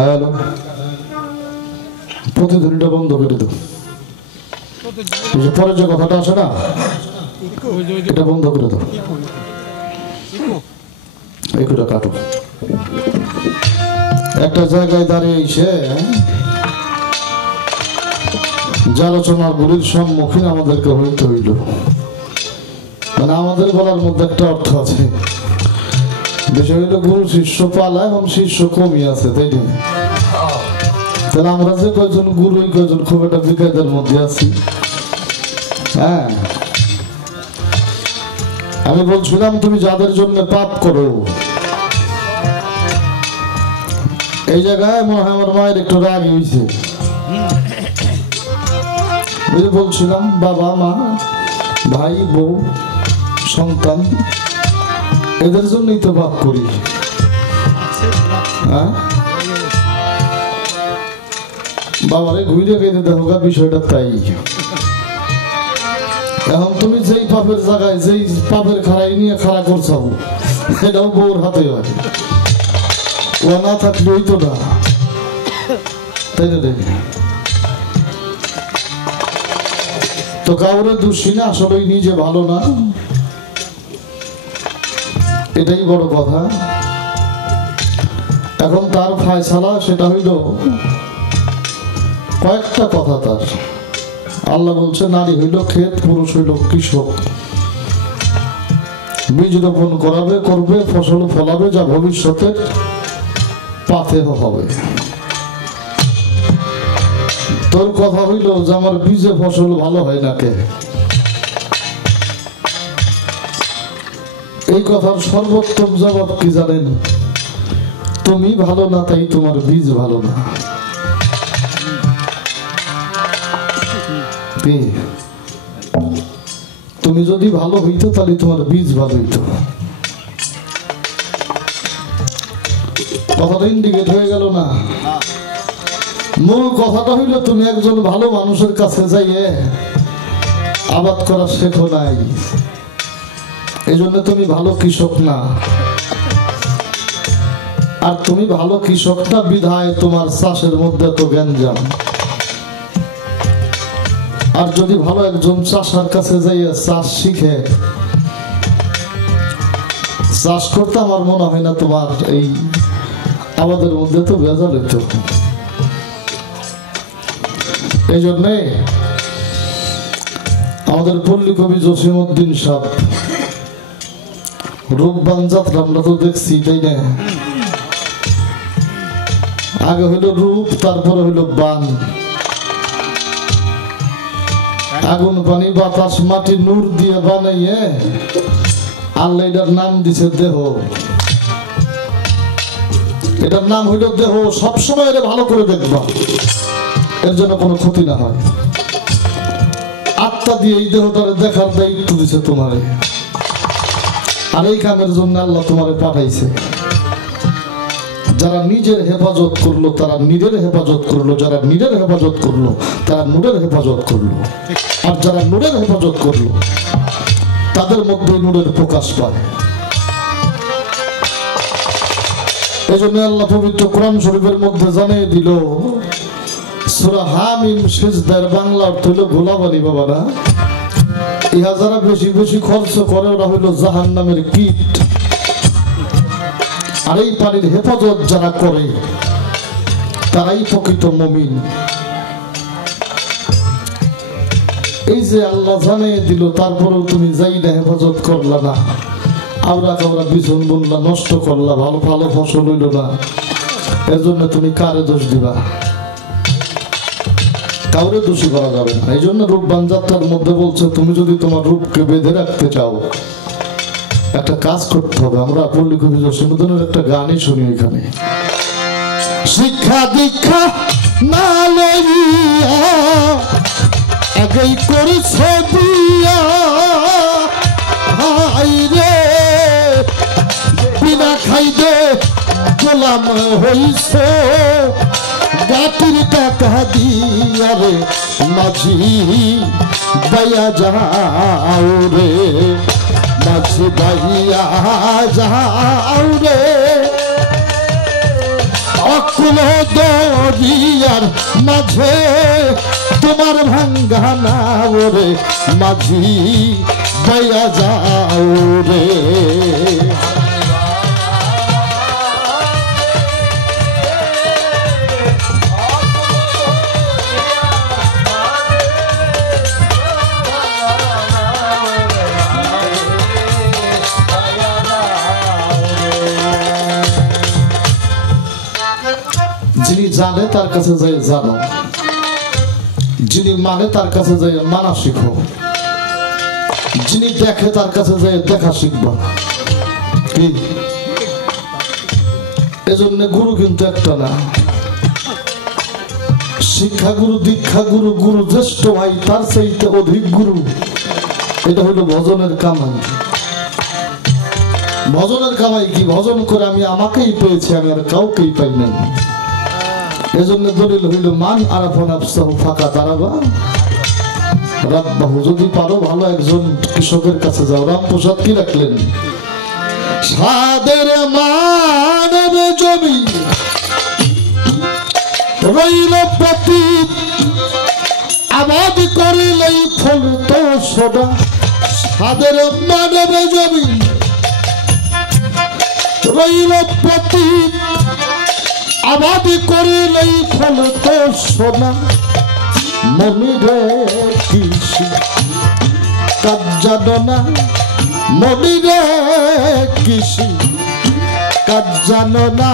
Hello, প্রতিদিনটা বন্ধ করে দাও। পরে যে কথাটা আছে না, এটা বন্ধ করে দাও। এগুলো কাটো। একটা জায়গায় দাঁড়িয়ে এসে যে আলোচনার গুলির সম্মুখীন আমাদেরকে হইতে হইল, মানে আমাদের বলার মধ্যে একটা অর্থ আছে। বিষয় হইল গুরু শিষ্য পালা এবং শিষ্য কমই আছে, তাই না? তাহলে আমরা যে কয়জন গুরু, কয়জন খুব একটা বিকায়দের মধ্যে আছি। হ্যাঁ, আমি বলছিলাম তুমি যাদের জন্য পাপ করো, এই জায়গায় মনে হয় আমার মায়ের একটু রাগ হয়েছে। বলছিলাম বাবা মা ভাই বউ সন্তান এদের জন্যই তো পাপ করি। হ্যাঁ, বাবারে ঘুরে গেলে দেখো বিষয়টা তাই। এখন তুমি যেই পাপের জায়গায় যেই পাপের খাড়াই নিয়ে খাড়া করছো, এটাও বউর হাতে হয়। ও না থাকলে হইতো না, তাই না? তো কাউরে দোষী না, আসলে নিজে ভালো না, এটাই বড় কথা। এখন তার ফায়সালা সেটা হইল কয়েকটা কথা। তার আল্লাহ বলছে নারী হইল ক্ষেত, পুরুষ হইল কৃষক। বীজ রোপণ করাবে, করবে, ফসল ফলাবে, যা ভবিষ্যতের পাথেয় হবে। তোর কথা হইল যে আমার বীজে ফসল ভালো হয় না কে? এই কথার সর্বোত্তম জবাব কি জানেন? তুমি ভালো না তাই তোমার বীজ ভালো না। তুমি যদি ভালো হইতো তাহলে তোমার বীজ ভালো হইতো। কথাটা ইন্ডিকেট হয়ে গেল না? মূল কথাটা হইল তুমি একজন ভালো মানুষের কাছে যাইয়ে আবাদ করা শেখো নাই, এই জন্য তুমি ভালো কৃষক না। আর তুমি ভালো কৃষক না বিধায় তোমার চাষের মধ্যে তো গ্যাঞ্জাম। আর যদি ভালো একজন চাষার কাছে যাইয়ে চাষ শিখে চাষ করতে, আমার মনে হয় না তোমার এই আমাদের মধ্যে তো ভেজাল হইতো। এই জন্যে আমাদের পল্লী কবি জসিমউদ্দিন সাহেব রূপবান যাত্রা আমরা তো দেখছি, তাই না? আগে হইল রূপ, তারপরে হইল বান। আগুন পানি বাতাস মাটি নূর দিয়ে বানাইয়ে আল্লাহ এটার নাম দিছে দেহ। এটার নাম হইল দেহ। সবসময় এটা ভালো করে দেখবা, এর জন্য কোনো ক্ষতি না হয়। আত্মা দিয়ে এই দেহটারে দেখার দায়িত্ব দিছে তোমারে, আর এই কামের জন্য আল্লাহ তোমারে পাঠাইছে। যারা নিজের হেফাজত করলো তারা নিজের হেফাজত করলো, যারা নিজের হেফাজত করলো তারা নূরের হেফাজত করলো, আর যারা নূরের হেফাজত করলো তাদের মধ্যে নূরের প্রকাশ পায়। এই জন্য আল্লাহ পবিত্র কোরআন শরীফের মধ্যে জানিয়ে দিল, সূরা হামিম সিজদার বাংলা অর্থ হইল গোলাবানি। বাবারা, ইহা যারা বেশি বেশি খরচ করে ওরা হইল জাহান্নামের কীট। আর এই পানির হেফাজত যারা করে তারাই প্রকৃত মুমিন। এই যে আল্লাহ জানিয়ে দিল, তারপরেও তুমি যাই না হেফাজত করলা না, আওরা কাওরা বিছন বুনলা, নষ্ট করলা, ভালো ভালো ফসল হইল না, এর জন্য তুমি কারে দোষ দিবা? কাউরে দোষী করা যাবে না। এই জন্য রূপবান যাত্রার মধ্যে বলছে, তুমি যদি তোমার রূপকে বেঁধে রাখতে চাও একটা কাজ করতে হবে। আমরা পল্লী কবি জসিমউদ্দিনের একটা গানই শুনি এখানে। শিক্ষা দীক্ষা না লইয়া আগেই করেছে বিয়া, হাই রে বিনা খাইদে গোলাম হইছে, গাতির টাকা দিয়া রে মাঝি বাইয়া যাও রে, মাঝি বাইয়া যাও রে। অকুল কুলো দরিয়ার মাঝে তোমার ভাঙ্গা নাও রে মাঝি বয়া যাও রে যিনি জানে তার কাছে যাই জানো, যিনি মানে তার কাছে যাই মানা শিখো, যিনি দেখে তার কাছে যাই দেখা শিখবা। কি এজন্য গুরু কিন্তু একটা না, শিক্ষাগুরু দীক্ষাগুরু গুরু জ্যেষ্ঠ ভাই তার চাইতে অধিক গুরু। এটা হলো ভজনের কামাই। ভজনের কামাই কি? ভজন করে আমি আমাকেই পেয়েছি, আমি আর কাউকেই পাই নাই। এজন্য দলিল হইল মান আরাফা নাফসাহু ফাকাত আরাফা রাব্বাহু। যদি পারো ভালো একজন কৃষকের কাছে যাও। রামপ্রসাদ কি রাখলেন? সাদের মানব জমি রইল পতি আবাদ করিলেই ফল তো সদা। সাদের মানব জমি রইল পতি আবাদ করিলেই ফল তো সোনা। মনিরে কৃষি কাজ জানো না, মনিরে কৃষি কাজ জানো না।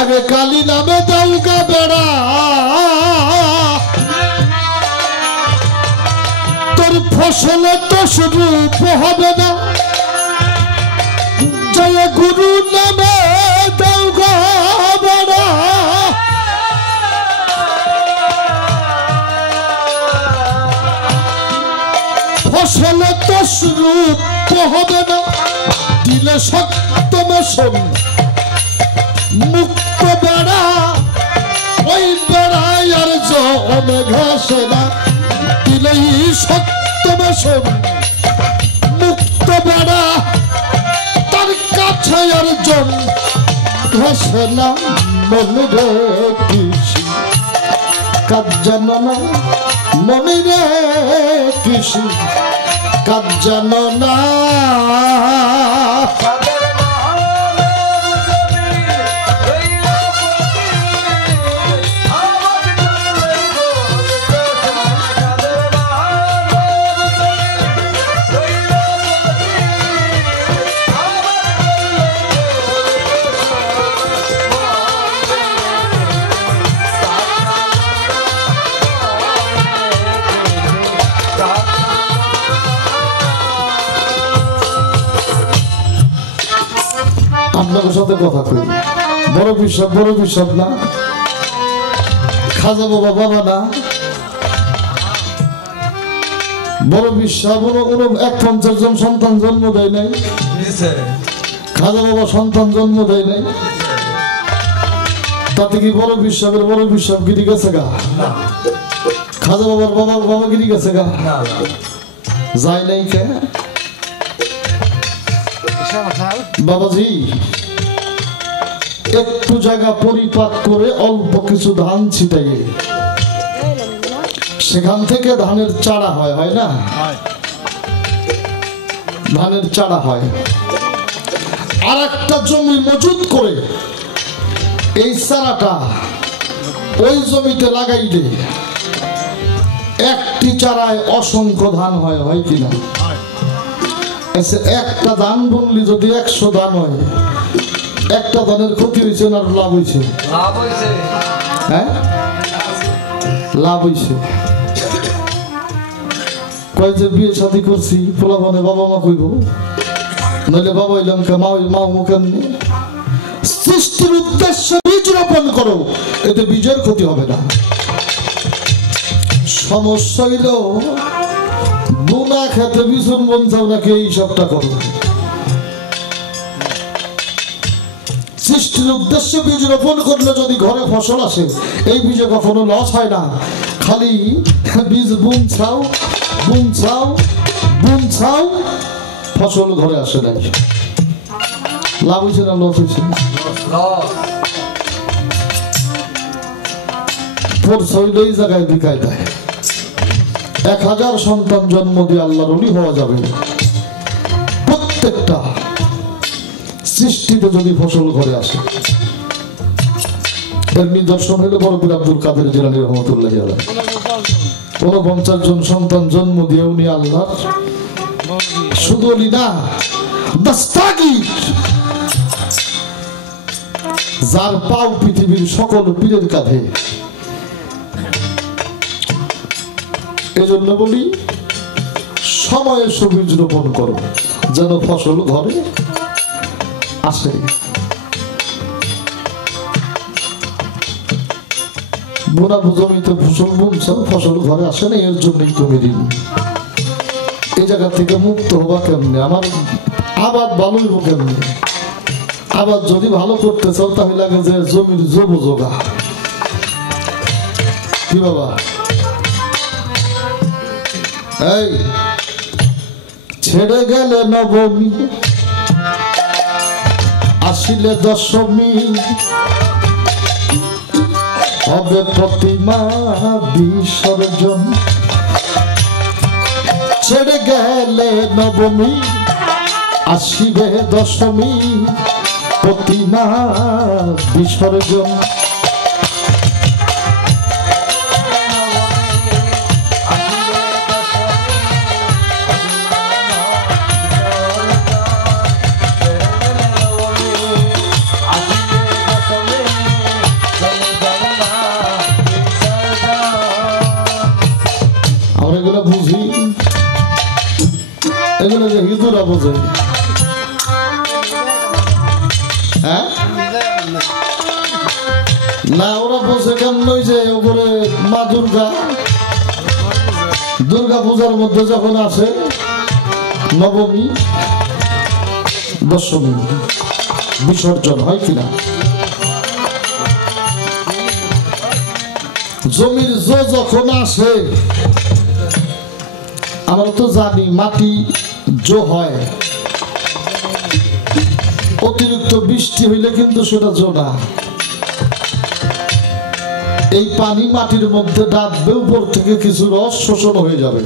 আগে কালী নামে দাউকা বেড়া, তোর ফসলে তো রূপ হবে না। জয় গুরু নামে দাউকা বেড়া, ফসলে তো রূপ হবে না। দিলে সত্যমে শোন মুক্ত বেড়া, ওই বেড়ায় আর জমে ঘাসে না। দিলেই সত্যমে শোন মুক্ত বেড়া, তার কাছে আর জন ঘাসে না। মনিরে কৃষি কাজ জানো না, মনিরে কৃষি কাজ জানো না। আপনাদের সাথে কথা কই, বড় বিশ্বাস না, খাজা বাবা বাবা না, বড় বিশ্বাস। 51 জন সন্তান জন্ম দেয় নাই, খাজা বাবা সন্তান জন্ম দেয় নাই। তাতে কি বড় বিশ্বাস গিরি গেছে গা? খাজা বাবার বাবা গিরি গেছে গা? যায় নাই কে? বাবাজি একটু জায়গা পরিপাক করে অল্প কিছু ধান ছিটাইয়ে সেখান থেকে ধানের চারা হয় না? ধানের চারা হয়। আর একটা জমি মজুত করে এই চারাটা ওই জমিতে লাগাইলে একটি চারায় অসংখ্য ধান হয় কিনা? একটা ধান বললি যদি 100 ধান হয়, একটা ধানের ক্ষতি হয়েছে না লাভ হয়েছে? হ্যাঁ, লাভ হয়েছে। কয় যে বিয়ে শাদী করছি, পোলাপানে বাবা মা কইব নইলে বাবা হইলাম মা কেমনি? সৃষ্টির উদ্দেশ্যে বীজ রোপণ করো, এতে বীজের ক্ষতি হবে না। সমস্যা হইল বুনা খেতে বিছুন বন চাও নাকি, এই সবটা করো। সৃষ্টির উদ্দেশ্যে বীজ রোপণ করলে যদি ঘরে ফসল আসে, এই বীজে কখনো লস হয় না। খালি বীজ বুন ছাও, ফসল ঘরে আসে নাই। লাভ হয়েছে না লস হয়েছে? এই জায়গায় বিকায় দেয়। 1000 সন্তান জন্ম দিয়ে আল্লাহর ওলি হওয়া যাবে। প্রত্যেকটা সৃষ্টিতে যদি ফসল ঘরে আসে, এর নিদর্শন হইল বড় পীর আব্দুল কাদের জিলানী রহমতুল্লাহ আলাইহি। 49 জন সন্তান জন্ম দিয়ে উনি আল্লাহ শুধু ওলি না, দাস্তাগীর, যার পাও পৃথিবীর সকল পীরের কাঁধে। এজন্য বলি সময়ে সবুজ রোপণ করো, যেন ফসল ঘরে আসে। বোনা জমিতে ফসল বুনছো, ফসল ঘরে আসে না, এর জন্যই তুমি ঋণী। এই জায়গা থেকে মুক্ত হবা কেমনে? আমার আবাদ ভালো হইব কেমনে? আবাদ যদি ভালো করতে চাও তাহলে লাগে যে জমির জব জোগা। কি বাবা? এই ছেড়ে গেলে নবমী, আসিলে দশমী, হবে প্রতিমা বিসর্জন। ছেড়ে গেলে নবমী, আসিবে দশমী, প্রতিমা বিসর্জন। এগুলো বুঝি, এগুলো যে হিন্দুরা বোঝে। হ্যাঁ না, ওরা বোঝে কেমন? যে ওপরে মা দুর্গা পূজার মধ্যে যখন আসে নবমী দশমী বিসর্জন হয় কিনা, জমির যখন আসে, আমরা তো জানি মাটি হয়, অতিরিক্ত বৃষ্টি হইলে কিন্তু সেটা জোনা। এই পানি মাটির মধ্যে ডাববে, উপর থেকে কিছু রস শোষণ হয়ে যাবে,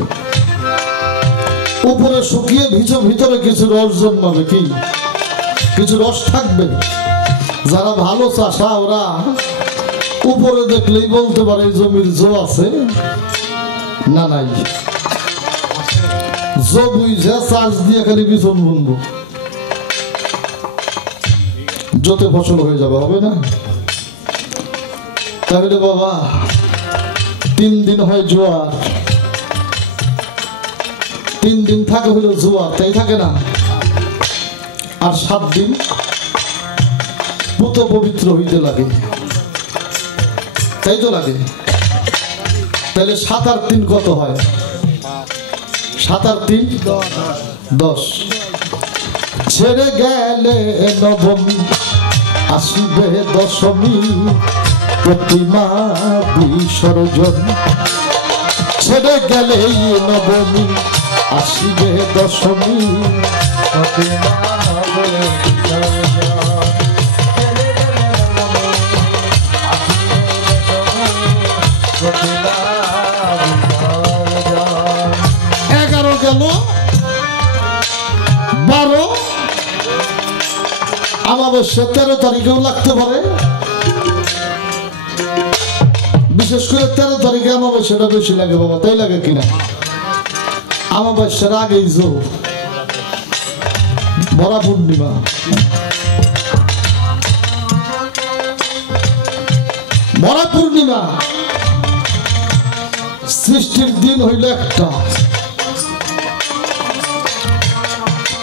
উপরে শুকিয়ে ভিতরে কিছু রস জন্মাবে, কি কিছু রস থাকবে। যারা ভালো চাষা ওরা উপরে দেখলেই বলতে পারে জমির জো আছে না নাই। জো বুঝে চাষ দিয়ে খালি বিছন বুনবো, যতে ফসল হয়ে যাবে, হবে না? তাহলে বাবা 3 দিন হয় জোয়ার, 3 দিন থাকে হইল জোয়ার, তাই থাকে না? আর 7 দিন পুত পবিত্র হইতে লাগে, তাই তো লাগে? তাহলে 7 আর 3 কত হয়? 7 আর 3 10। ছেড়ে গেলে নবমী, আসিবে দশমী, প্রতিমা বিসর্জন। ছেড়ে গেলে নবমী, আসিবে দশমী, প্রতিমা বিসর্জন। 11 গেল, 12 আমাবস্যা 13 তারিখেও লাগতে পারে। বিশেষ করে 13 তারিখে আমাবস্যাটা বেশি লাগে বাবা, তাই লাগে কিনা? আমাবস্যার আগেই ভরা পূর্ণিমা, ভরা পূর্ণিমা। সৃষ্টির দিন হইল একটা,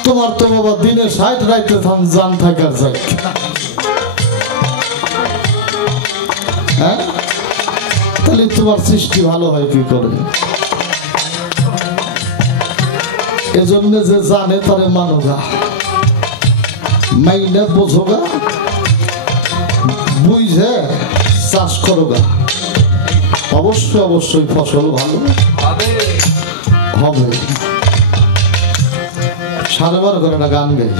তোমার তো বাবা দিনে 60 রাইতে জান থাকার যাই, হ্যাঁ? তাহলে তোমার সৃষ্টি ভালো হয় কি করে? এজন্য যে জানে তারে মানোগা, মাইনে বোঝোগা, বুঝে চাষ করোগা, অবশ্যই অবশ্যই ফসল ভালো হবে। 12:30 করে একটা গান গাই।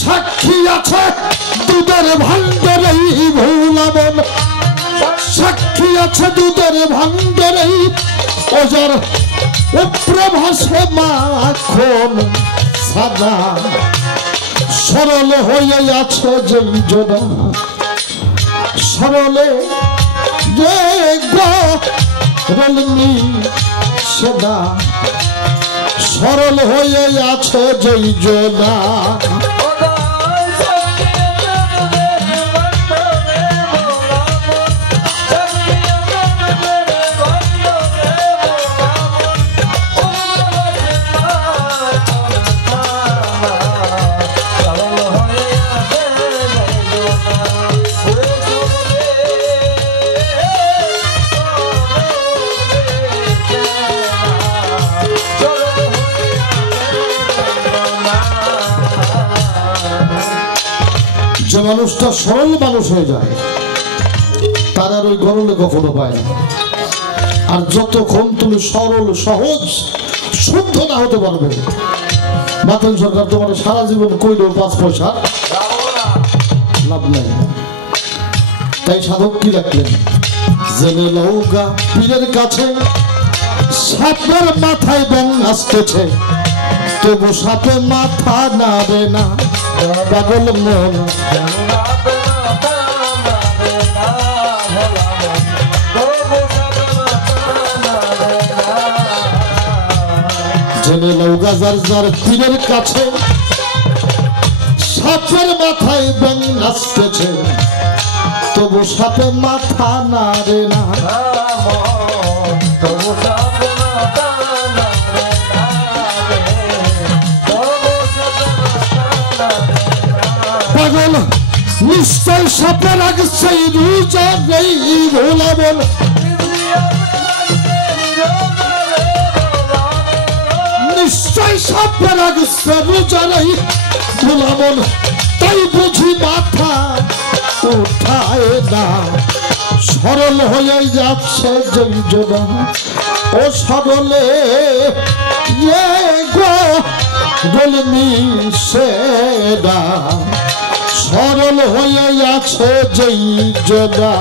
সাক্ষী আছে দুধের ভান্ডারে ভোলাবন, সাক্ষী আছে দুধের ভান্ডারে ওজার উপরে ভাসে মাখন সাদা, সরল হয়ে আছে যেই জোড়া, সরলে যে গরলনি সেদা, সরল হয়ে আছে যেই জোড়া। যে মানুষটা সরল মানুষ হয়ে যায় তার আর ওই গরলে কখনো পায় না। আর যতক্ষণ তুমি সরল সহজ শুদ্ধ না হতে পারবে, মাতন সরকার তোমার সারা জীবন কইলেও 5 পয়সা লাভ নাই। তাই সাধক কি রাখলেন, জেনে লৌগা পীরের কাছে সাপের মাথায় ব্যাং আসতেছে, তবু সাপে মাথা নাড়ে না, পাগল মন জেনে লৌগা যার যার পীরের কাছে সাপের মাথায় ব্যাং আসতেছে, তবু সাপে মাথা নাড়ে না। পাগল নিশ্চয় সাপের আগে সেই রুজা নেই ভোলা বল, নিশ্চয় সাপের আগে সে রুজা নেই ভোলা বল, তাই বুঝি মাথা উঠায় না, সরল হয়ে যাচ্ছে যেই জোড়া, ও সরলে গলনি সেদা, সরল হয়ে আছে যেই জোড়া।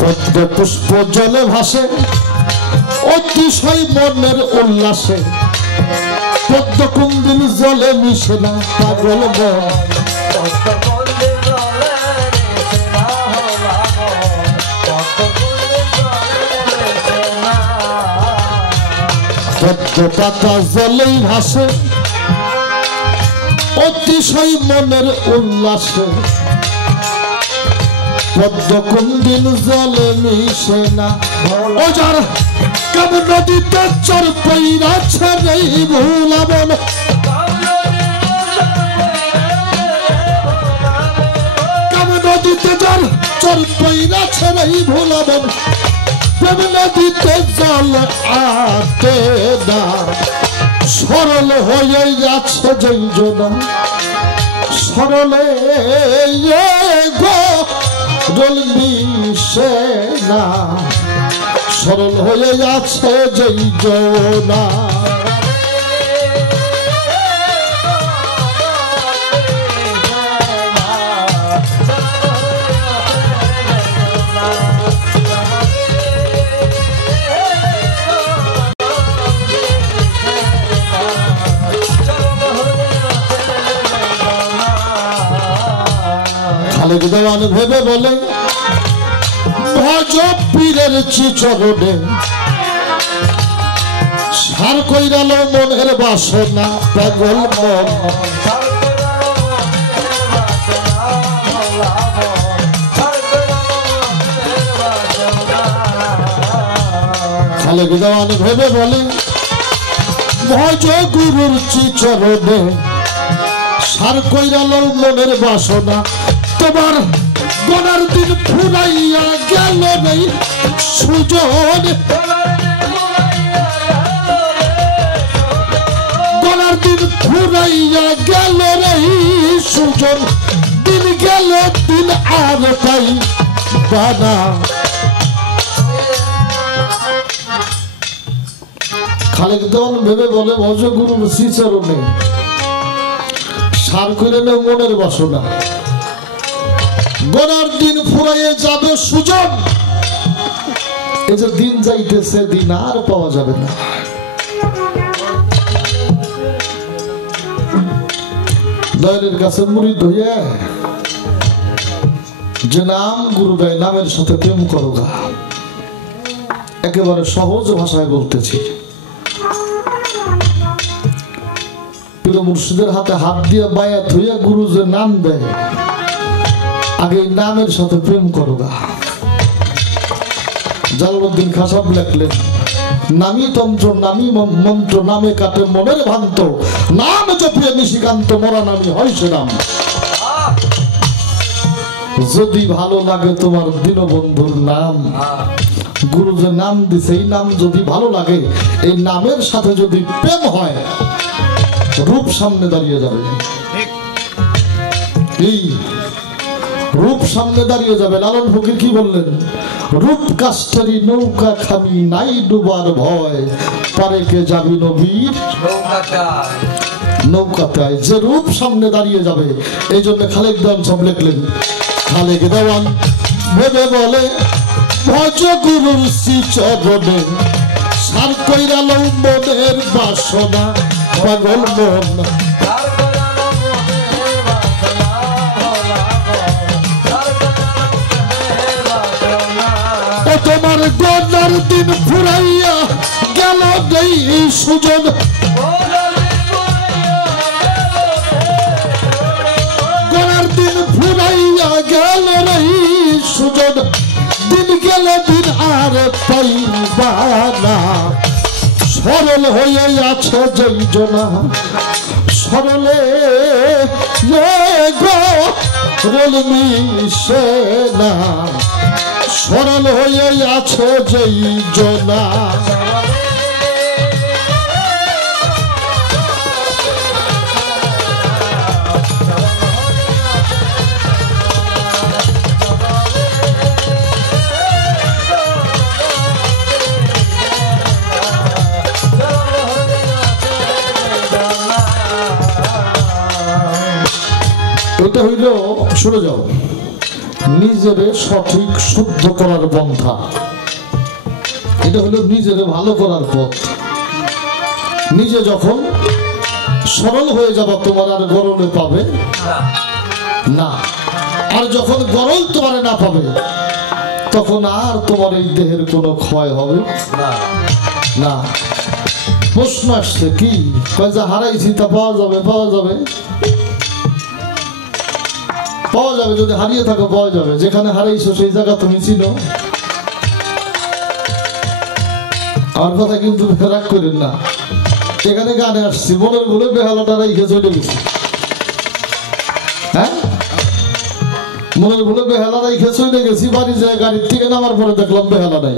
পদ্ম পুষ্প জলে ভাসে অতিশয় মনের উল্লাসে, পদ্ম কুন্দিন জলে মিশে না, পাগল মন পদ্ম পাতা জলেই ভাসে অতিশয় মনের উল্লাসে, পদ্ম কুন্দিন জলে মিশে না, ও যার কেমন নদীতে চর পইরাছে নেই ভোলা বল, কেমন নদীতে যার চর পইরাছে নেই ভোলা বল, প্রেম নদীতে জল আটে না, সরল হয়ে যাচ্ছে যেই জোড়া, সরলে গলনি সেনা, সরল হয়ে যাচ্ছে যেই জোড়া। খালেক দেওয়ান ভেবে বলে ভজ পীরের চরণে সার কইরাল মনের বাসনা পাগল মন খালেক দেওয়ান ভেবে বলে ভজ গুরুর চরণে সার কইরাল মনের বাসনা তোমার গোনার দিন ফুরাইয়া গেল নেই সুজন গোনার দিন ফুরাইয়া গেল নেই সুজন দিন গেল দিন আর পাই বানা খালেক দেওয়ান ভেবে বলে ভজ গুরুর শ্রীচরণে সার কইরাল মনের বাসনা গোনার দিন ফুরাইয়ে যাবে সুজন এই যে দিন যাইতেছে দিন আর পাওয়া যাবে না দয়ালের কাছে মুরিদ হইয়া যে নাম গুরু দেয় নামের সাথে প্রেম করো গা একেবারে সহজ ভাষায় বলতেছি পীর মুর্শিদের হাতে হাত দিয়ে বায়াত হইয়া গুরু যে নাম দেয় আগে নামের সাথে প্রেম করো গা জালালউদ্দিন খাঁ সাহেব লেখলেন নামী তন্ত্র নামী মন্ত্র নামে কাটে মনের ভ্রান্ত নাম জপিয়ে নিশিকান্ত মরা নামী হয় সে নাম যদি ভালো লাগে তোমার দীনবন্ধুর নাম গুরু যে নাম দিছে এই নাম যদি ভালো লাগে এই নামের সাথে যদি প্রেম হয় রূপ সামনে দাঁড়িয়ে যাবে এই রূপ সামনে দাঁড়িয়ে যাবে লালন ফকির কি বললেন রূপ কাষ্টারি নৌকা খাবি নাই ডুবার ভয় পারে কে যাবি নবীর নৌকাটায় যে রূপ সামনে দাঁড়িয়ে যাবে এই জন্য খালেক দেওয়ান সব লিখলেন খালেক দেওয়ান ভেবে বলে ভজ গুরুর শ্রীচরণে সার কইরাল মনের বাসনা পাগল মন তোমার গোনার দিন ফুরাইয়া গেল নেই সুজন গোনার দিন ফুরাইয়া গেল নেই সুজন দিন গেল দিন আর পাইবা না সরল হয়ে আছে যেই জনা সরলে গোল মিশে না সরল হয়ে আছে যেই জনা এটা হইল শুনে যাও নিজের সঠিক শুদ্ধ করার পন্থা এটা হলো নিজের ভালো করার পথ নিজে যখন সরল হয়ে যাবে তোমার আর গরলে পাবে না আর যখন গরল তোমার না পাবে তখন আর তোমার এই দেহের কোনো ক্ষয় হবে না প্রশ্ন আসছে কি যা হারাইছি তা পাওয়া যাবে পাওয়া যাবে পাওয়া যাবে যদি হারিয়ে থাকো পাওয়া যাবে যেখানে হারাইছো সেই জায়গা তুমি চিনো আমার কথা কিন্তু রাগ করেন না এখানে গানে আসছি মনের ভুলে বেহালাটা রেখে চলে গেছি হ্যাঁ মনের ভুলে বেহালা রেখে চলে গেছি বাড়ি যায় গাড়ির থেকে নামার পরে দেখলাম বেহালা নাই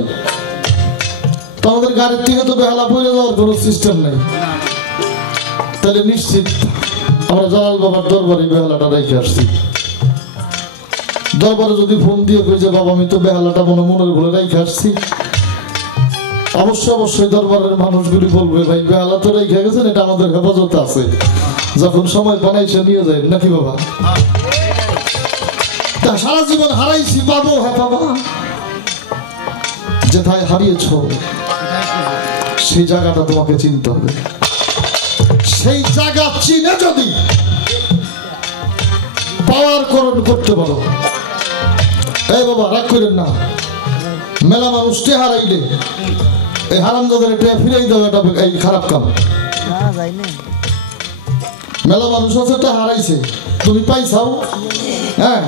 তো আমাদের গাড়ির থেকে তো বেহালা পড়ে যাওয়ার কোনো সিস্টেম নেই তাহলে নিশ্চিত আমরা জালাল বাবার দরবারে বেহালাটা রেখে আসছি দরবারে যদি ফোন দিয়ে কইছে বাবা আমি তো বেহালাটা মনের ভুলে রেখে আসছি অবশ্যই দরবারের মানুষগুলি বলবে ভাই বেহালা তো রেখে গেছেন এটা আমাদের হেফাজতে আছে যখন সময় বানাইছে নিয়ে যায় নাকি বাবা তা সারা জীবন হারাইছি পাবো হ্যাঁ বাবা যেথায় হারিয়েছ সেই জায়গাটা তোমাকে চিনতে হবে সেই জায়গা চিনে যদি পাওয়ার করণ করতে পারো। এই বাবা রাগ করেন না, মেলা মানুষ টেহা হারাইলে এই হারামজাদার টেহা ফিরাই দেওয়া এটা এই খারাপ কাম। মেলা মানুষ আছে টেহা হারাইছে, তুমি পাইছাও, হ্যাঁ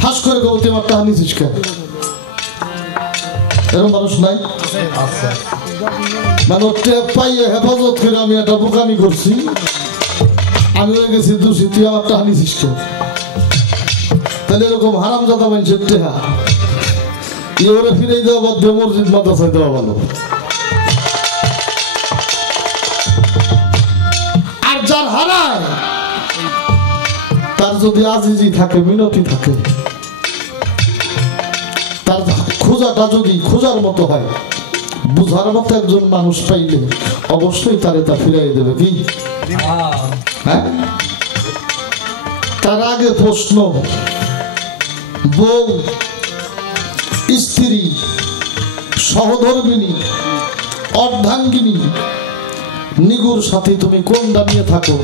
ঠাস করে গো তোমার টাহা নিছিস কে? এরকম মানুষ নাই? মানে পাইয়ে হেফাজত করে আমি একটা বোকামি করছি, আমি হয়ে গেছি দোষী, তুই আমার টাহা নিছিস কে? তাহলে এরকম হারামজাদা মানুষের টেহা এবারে ফিরাই দেওয়া বাদ দিয়ে মসজিদ মাদ্রাসায় দেওয়া ভালো। আর যার হারায় তার যদি আজিজি থাকে, মিনতি থাকে, তার খোঁজাটা যদি খোঁজার মতো হয়, বুঝার মতো একজন মানুষ পাইলে অবশ্যই তারে তা ফিরাই দেবে। কি হ্যাঁ? তার আগে প্রশ্ন, বউ, স্ত্রী, সহধর্মিনী, অর্ধাঙ্গিনী, নিগুর সাথী তুমি কোন দাঁড়িয়ে থাকো?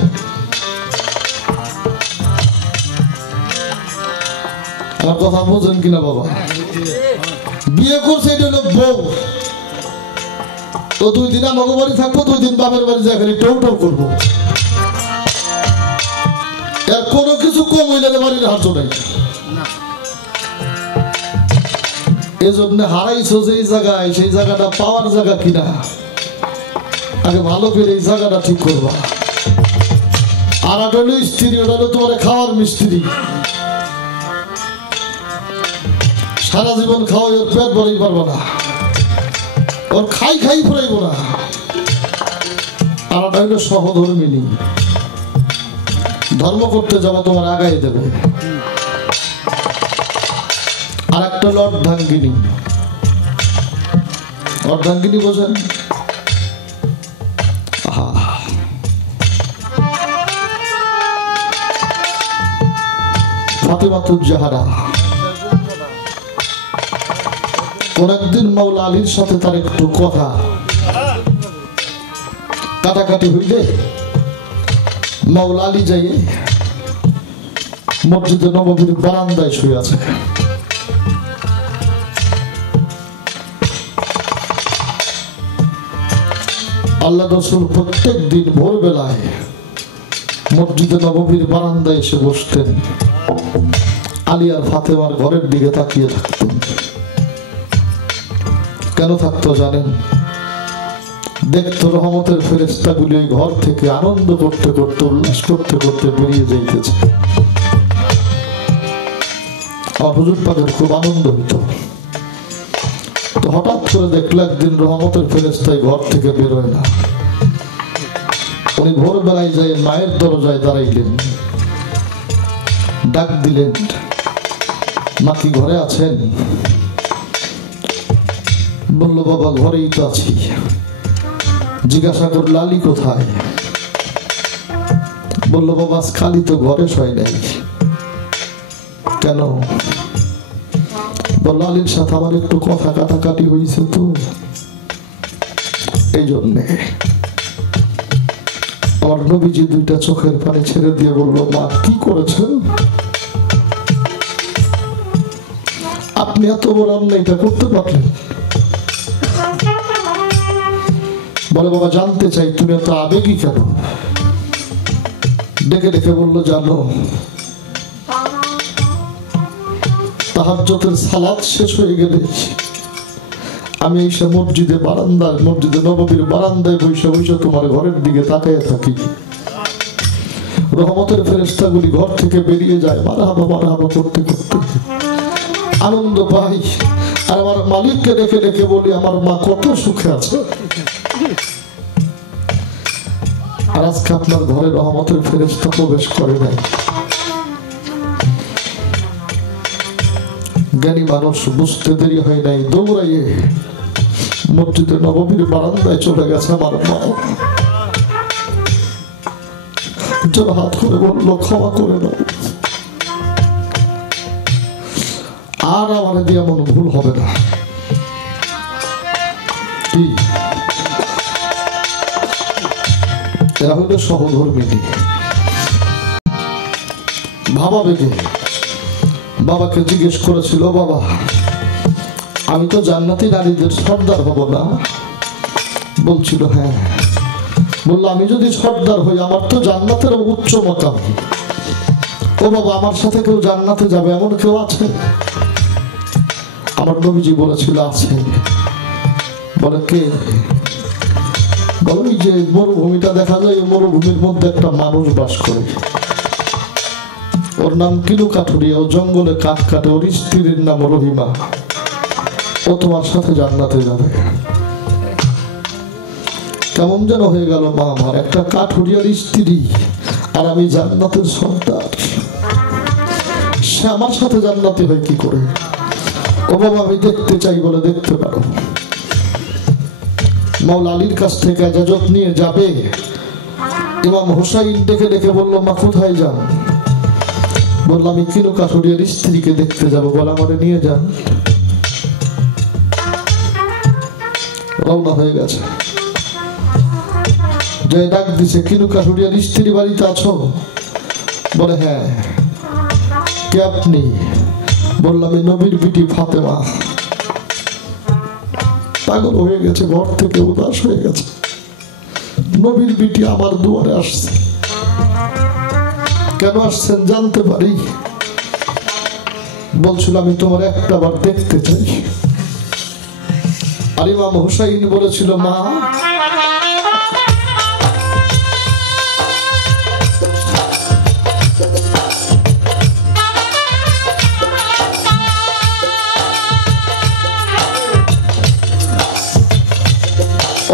আমার কথা বোঝেন কিনা বাবা? বিয়ে করছে এটা হলো বউ, তো 2 দিন আমাকে বাড়ি থাকবো, 2 দিন বাপের বাড়ি যাই খালি টৌ টৌ করবো, এর কোনো কিছু কম হইলে বাড়ির হাত নাই। এজন্য হারাইছো যে জায়গায়, সেই জায়গাটা পাওয়ার জায়গা কিনা আগে ভালো করে এই জায়গাটা ঠিক করবা। আর একটা হলো স্ত্রী, ওটা হলো তোমার খাওয়ার মিস্ত্রি, সারা জীবন খাওয়াই ওর পেট ভরাই পারবো না, ওর খাই খাই ফুরাইব না। আর একটা হলো সহধর্মিনী, ধর্ম করতে যাওয়া তোমার আগাই দেবে। আর একটা হলো অর্ধাঙ্গিনী। অর্ধাঙ্গিনী বোঝেন? ফাতেমাতুজ জাহরা। কোন একদিন মাওলা আলীর সাথে তার একটু কথা কাটাকাটি হইলে মাওলা আলী যাইয়ে মসজিদে নববীর বারান্দায় শুয়ে আছে। আল্লাহ রাসূল প্রত্যেক দিন ভোরবেলায় মসজিদে নববীর বারান্দায় এসে বসতেন, আলী আর ফাতেমার ঘরের দিকে তাকিয়ে থাকতেন। কেন থাকতো জানেন? দেখতো রহমতের ফেরেশতাগুলি ওই ঘর থেকে আনন্দ করতে করতে, উল্লাস করতে করতে বেরিয়ে যাইতেছে। হুজুর পাকের খুব আনন্দ হইত। তো হঠাৎ করে দেখলো একদিন রহমতের ফেরেশতাই ঘর থেকে বেরোয় না। উনি ভোরবেলায় যাই মায়ের দরজায় দাঁড়াইলেন, ডাক দিলেন, মা কি ঘরে আছেন? বললো বাবা ঘরেই তো আছি। জিজ্ঞাসা করল আলী কোথায়? বললো বাবা খালি তো ঘরে শোয় নাই। কেন? বললো আলীর সাথে আমার একটু কথা কাটাকাটি হয়েছে তো এই জন্যে। আমার নবীজি 2টা চোখের পানি ছেড়ে দিয়ে বললো মা কি করেছেন? আপনি এত বড় অন্যায়টা করতে পারলেন? বলে বাবা জানতে চাই তুমি এত আবেগী কেন? ডেকে ডেকে বললো জানো তাহাজ্জুদের সালাত শেষ হয়ে গেলে আমি এসে মসজিদে নববীর বারান্দায় বসে বসে তোমার ঘরের দিকে তাকিয়ে থাকি। রহমতের ফেরেশতাগুলি ঘর থেকে বেরিয়ে যায়, মারহাবা মারহাবা করতে করতে আনন্দ পাই। আর আমার মালিককে ডেকে ডেকে বলি আমার মা কত সুখে আছে। আর আজকে আপনার ঘরে রহমতের ফেরেশতা প্রবেশ করে নাই। জ্ঞানী মানুষ বুঝতে দেরি হয় নাই, দৌড়াইয়ে মসজিদে নববীর বারান্দায় চলে গেছে আমার মা। জোর হাত করে বললো ক্ষমা করে দাও, আর আমার দিয়ে এমন ভুল হবে না। কি এরা হইল সহধর্মিনী। ভাবা বেগে বাবাকে জিজ্ঞেস করেছিল, বাবা আমি তো জান্নাতি নারীদের সর্দার হব না? বলছিল হ্যাঁ। বললো আমি যদি সর্দার হই আমার তো জান্নাতের উচ্চ মাকাম। ও বাবা আমার সাথে কেউ জান্নাতে যাবে এমন কেউ আছে? আমার নবীজি বলেছিল আছে। বলে কে? বলো এই যে মরুভূমিটা দেখা যায়, এই মরুভূমির মধ্যে একটা মানুষ বাস করে, ওর নাম কিলু কাঠুরিয়া, ও জঙ্গলে কাঠ কাটে, ওর স্ত্রীর নাম রহিমা, ও তোমার সাথে জান্নাতে যাবে। কেমন যেন হয়ে গেল মা আমার, একটা কাঠুরিয়ার স্ত্রী আর আমি জান্নাতের সর্দার, সে আমার সাথে জান্নাতে হয় কি করে? ও বাবা আমি দেখতে চাই। বলে দেখতে পারো। মাওলা আলীর কাছ থেকে ইজাজত নিয়ে যাবে। ইমাম হুসাইন ডেকে ডেকে বলল, মা কোথায় যান? বললো আমি কিনু কাঠুরিয়ার স্ত্রীকে দেখতে যাবো। বলে আমারে নিয়ে যান। রওনা হয়ে গেছে। যে ডাক দিছে, কিনু কাঠুরিয়ার স্ত্রী বাড়িতে আছো? বলে হ্যাঁ। কে আপনি? বললাম আমি নবীর বিটি ফাতেমা। পাগল হয়ে গেছে, ঘর থেকে উদাস হয়ে গেছে। নবীর বিটি আমার দুয়ারে আসছে, কেন আসছেন জানতে পারি? বলছিল আমি তোমার একটা বার দেখতে চাই। আর ইমাম হুসাইন বলেছিল, মা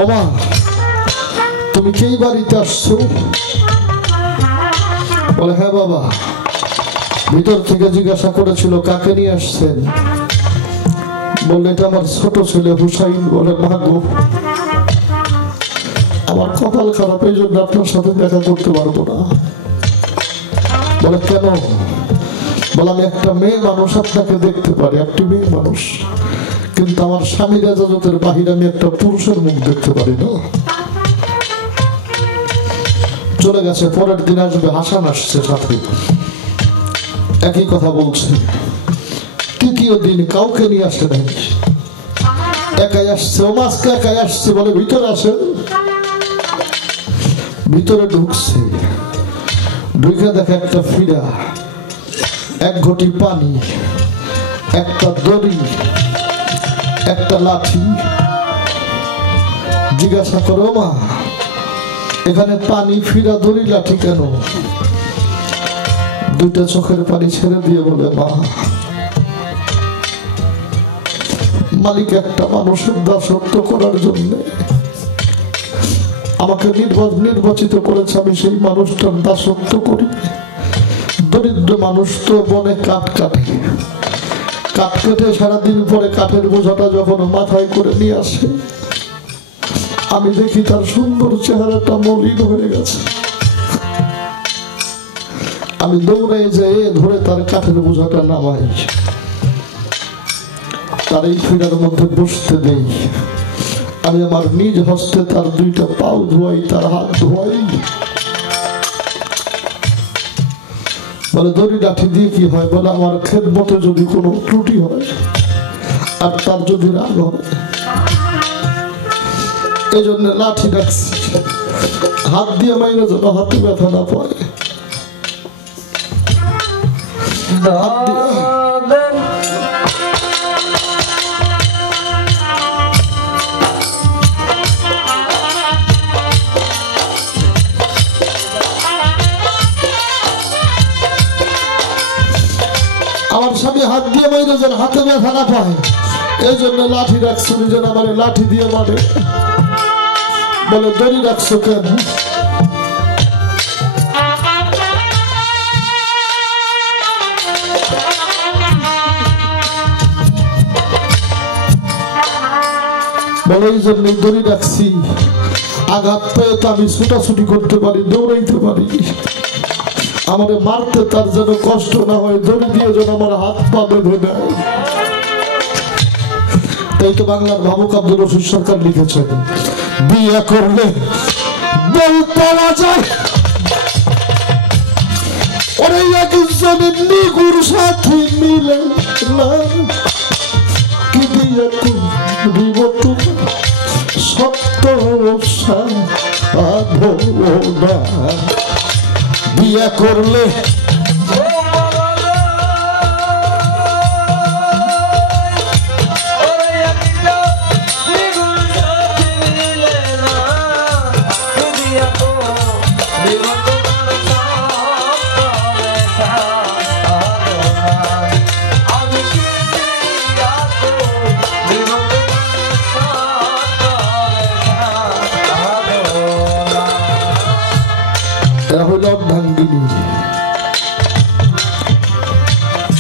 ওমা তুমি কি এই বাড়িতে আসছো? বলে হ্যাঁ বাবা। ভিতর থেকে জিজ্ঞাসা করেছিল কাকে নিয়ে আসছেন? বললে এটা আমার ছোট ছেলে হুসাইন। বলে মা গো আমার কপাল খারাপ, এই জন্য আপনার সাথে দেখা করতে পারবো না। বলে কেন? বলে আমি একটা মেয়ে মানুষ, আপনাকে দেখতে পারি, একটি মেয়ে মানুষ, কিন্তু আমার স্বামীর ইজাজতের বাহিরে আমি একটা পুরুষের মুখ দেখতে পারি না। চলে গেছে। পরের দিন আসবে, হাসান আসছে সাথে, একই কথা বলছে। তৃতীয় দিন কাউকে নিয়ে আসে নাই, একাই আসছে। ও মাসকে একাই আসছে। বলে ভিতরে আসেন। ভিতরে ঢুকছে, ঢুকে দেখে একটা ফিরা, এক ঘটি পানি, একটা দড়ি, একটা লাঠি। জিজ্ঞাসা করো মা এখানে পানি, ফিরা, দড়ি, লাঠি কেন? দুইটা চোখের পানি ছেড়ে দিয়ে বলে মা মালিক একটা মানুষের দাসত্ব করার জন্য আমাকে নির্বাচিত করেছে, আমি সেই মানুষটার দাসত্ব করি। দরিদ্র মানুষ তো বনে কাঠ কাটে, কাঠ কেটে সারাদিন পরে কাঠের বোঝাটা যখন মাথায় করে নিয়ে আসে, আমি দেখি তার সুন্দর চেহারাটা মলিন হয়ে গেছে। আমি দৌড়াই যাই, ধরে তার কাঠের বোঝাটা নামাই, তার এই ফিরার মধ্যে বসতে দেই। আমি আমার নিজ হস্তে তার দুইটা পাও ধোয়াই, তার হাত ধোয়াই। বলে দড়ি লাঠি দিয়ে কি হয়? বলে আমার খেদমতে যদি কোনো ত্রুটি হয় আর তার যদি রাগ হয়, এই জন্য লাঠি রাখছি, হাত দিয়ে মাইরে যেন হাতে ব্যথা না পায়। হাত দিয়ে আমার স্বামী হাত দিয়ে মাইরে যেন হাতে ব্যথা না পায়, এই জন্য লাঠি রাখছো, যেন আমার লাঠি দিয়ে মারে। বলে দড়ি রাখছো কেন? বলে এই জন্যই দড়ি রাখছি, আঘাত পেয়ে তো আমি ছুটাছুটি করতে পারি, দৌড়াইতে পারি, আমারে মারতে তার যেন কষ্ট না হয়, দড়ি দিয়ে যেন আমার হাত পা বেঁধে দেয়। তাই তো বাংলার ভাবুক আব্দুল রশিদ সরকার লিখেছেন, বিয়ে করলে বউ পাওয়া যায়, ওরে একজনের নিগুর সাথী মিল না বিয়ে করলে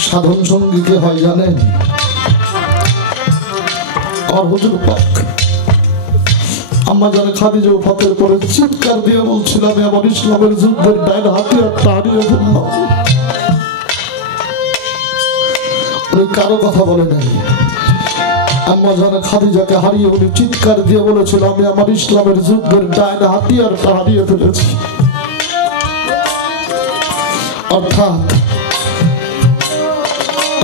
সাধন সঙ্গীকে হয় জানেন আর হুজুর পাক আম্মা জানে খাদিজা ওফাতের পরে চিৎকার দিয়ে বলছিল আমি আমার ইসলামের যুদ্ধের ডাইন হাতিয়ারটা হারিয়ে ফেললাম। উনি কারো কথা বলে নাই, আম্মা জানে খাদিজাকে হারিয়ে উনি চিৎকার দিয়ে বলেছিল আমি আমার ইসলামের যুদ্ধের ডাইন হাতিয়ারটা হারিয়ে ফেলেছি। অর্থাৎ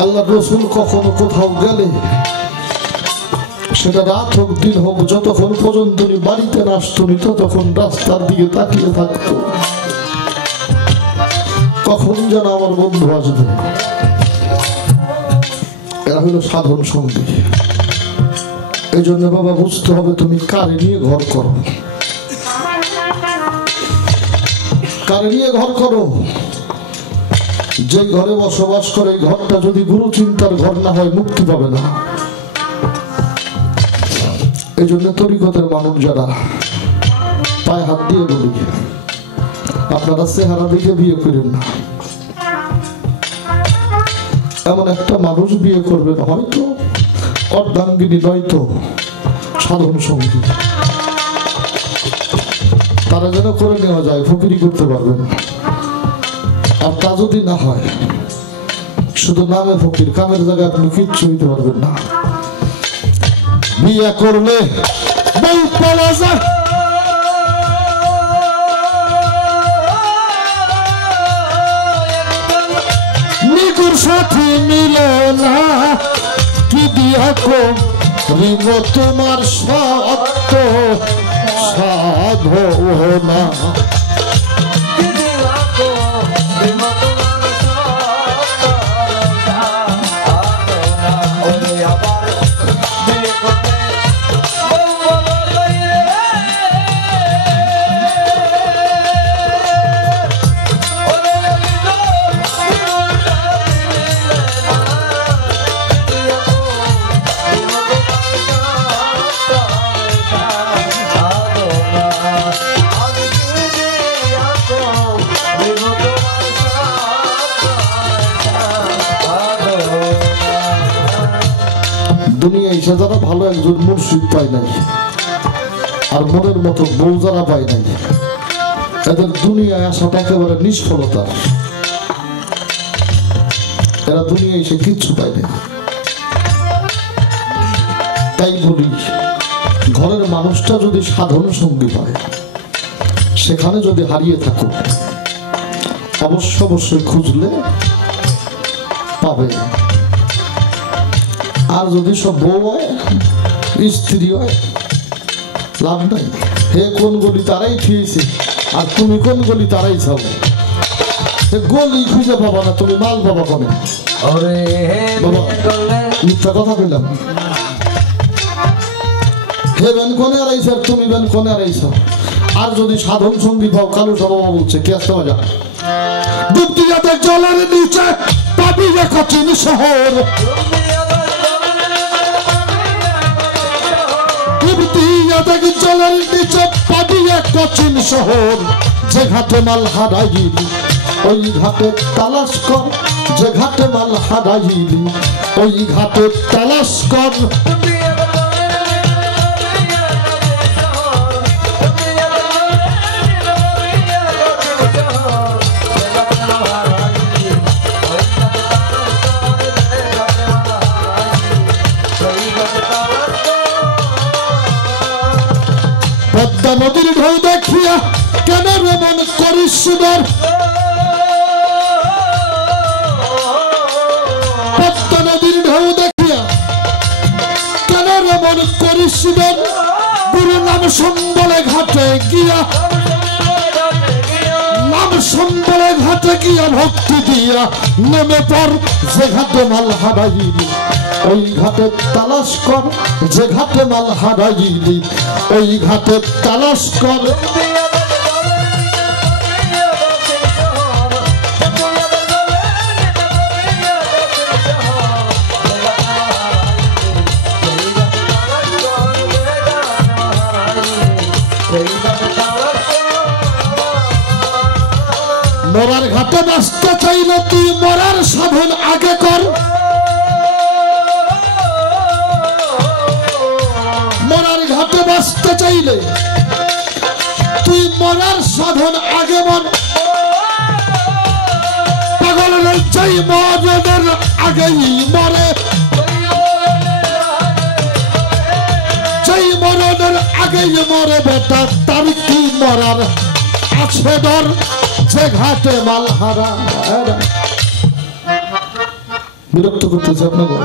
আল্লাহ রসুল কখনো কোথাও গেলে সেটা রাত হোক দিন হোক যতক্ষণ পর্যন্ত বাড়িতে আসতনি ততক্ষণ রাস্তার দিকে তাকিয়ে থাকতো কখন যেন আমার বন্ধু আসবে। এরা হলো সাধন সঙ্গী। এই জন্য বাবা বুঝতে হবে তুমি কারে নিয়ে ঘর করো, কারে নিয়ে ঘর করো। যে ঘরে বসবাস করে ঘরটা যদি গুরু চিন্তার ঘর না হয় মুক্তি পাবে না। এই জন্য তরিকতের মানুষ যারা পায়ে হাত দিয়ে বলি আপনারা চেহারা দিকে বিয়ে করেন না। এমন একটা মানুষ বিয়ে করবেন হয়তো অর্ধাঙ্গিনী নয়তো সাধন সঙ্গী, তারা যেন করে নেওয়া যায়, ফকিরি করতে পারবেন। আর তা যদি না হয় শুধু নামে ফকির, কামের জায়গায় আপনি কিচ্ছু হইতে পারবেন না। বিয়ে করলে বউ পাওয়া যায়, নিগুর সাথী মিলে না কি দিয়া করিব তোমার সত্য সাধনা। দুনিয়া এসে যারা ভালো একজন মুর্শিদ পায় নাই আর মনের মতো বউ যারা পায় নাই এদের দুনিয়ায় আসাটা একেবারে নিষ্ফলতা। এরা দুনিয়া এসে কিচ্ছু পায় না। তাই বলি ঘরের মানুষটা যদি সাধন সঙ্গী পায়, সেখানে যদি হারিয়ে থাকো অবশ্যই খুঁজলে পাবে। আর যদি সব বউ হয় স্ত্রী হয় লাভ নাই। হে কোন গলি তারাই খেয়েছে আর তুমি কোন গলি তারাই চাও, গলি খুঁজে পাবা না, তুমি মাল পাবা কনে। মিথ্যা কথা বললাম। হে বেন কোনে আড়াইছ আর তুমি বেন কোনে আড়াইছ। আর যদি সাধন সঙ্গী পাও, কালু সভা বলছে কে আসতে মজা ডুবতি যাতে জলের নিচে পাবি রে কঠিন শহর, জলের নিচে পাবি এক কঠিন শহর। যে ঘাটে মাল হারাইলি ওই ঘাটে তালাশ কর, যে ঘাটে মাল হারাইলি ওই ঘাটে তালাশ কর। পদ্মা নদীর ঢেউ দেখিয়া কেন রে মন করিস সুদর, পদ্মা নদীর ঢেউ দেখিয়া কেন রে মন করিস সুদর। গুরু নাম সম্বলে ঘাটে গিয়া ঘাটে গিয়া ভক্তি দিয়া নেমে পর যে ঘাটে মাল হারাইলি ওই ঘাটে তালাশ কর যে ঘাটে মাল হারাইলি ওই ঘাটে তালাশ কর মরার ঘাটে বাঁচতে চাইলে তুই মরার সাধন আগে কর মরার ঘাটে বাঁচতে চাইলে তুই মরার সাধন আগে মর পাগলের যেই মরণের আগেই মরে যেই মরণের আগেই মরে বেটা তার কি মরার আছে ডর যে ঘাটে মাল হারা বিরক্ত করতেছে আপনাকে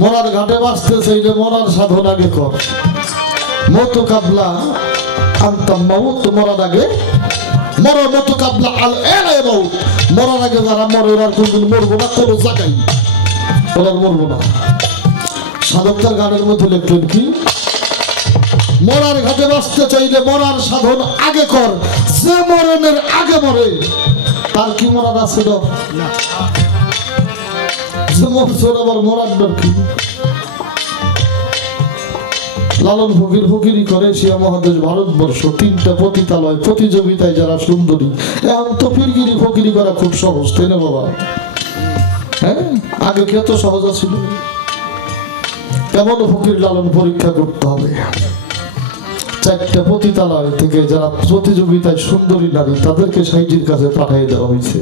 মরার ঘাটে বাঁচতে চাইলে মরার সাধন আগে কর মতো কাবলা আনতাম মাউত মরার আগে মরো মতো কাবলা আল এনে মাউত মরার আগে যারা মরে আর কোনদিন মরবো না কোনো জায়গায় ওরা মরবো না সাধক তার গানের মধ্যে লিখলেন কি মরার ঘাটে বাঁচতে চাইলে মরার সাধন আগে কর যে মরণের আগে মরে তার কি মরার আছে না যে মরছে আবার মরার ডর কি লালন ফকির ফকিরি করে এশিয়া মহাদেশ ভারতবর্ষ 3টা পতিতালয় প্রতিযোগিতায় যারা সুন্দরী এখন তো ফিরগিরি ফকিরি করা খুব সহজ তাই না বাবা হ্যাঁ আগে কি এত সহজ ছিল কেমন ফকির লালন পরীক্ষা করতে হবে 4টা পতিতালয় থেকে যারা প্রতিযোগিতায় সুন্দরী নারী তাদেরকে সাইজির কাছে পাঠিয়ে দেওয়া হয়েছে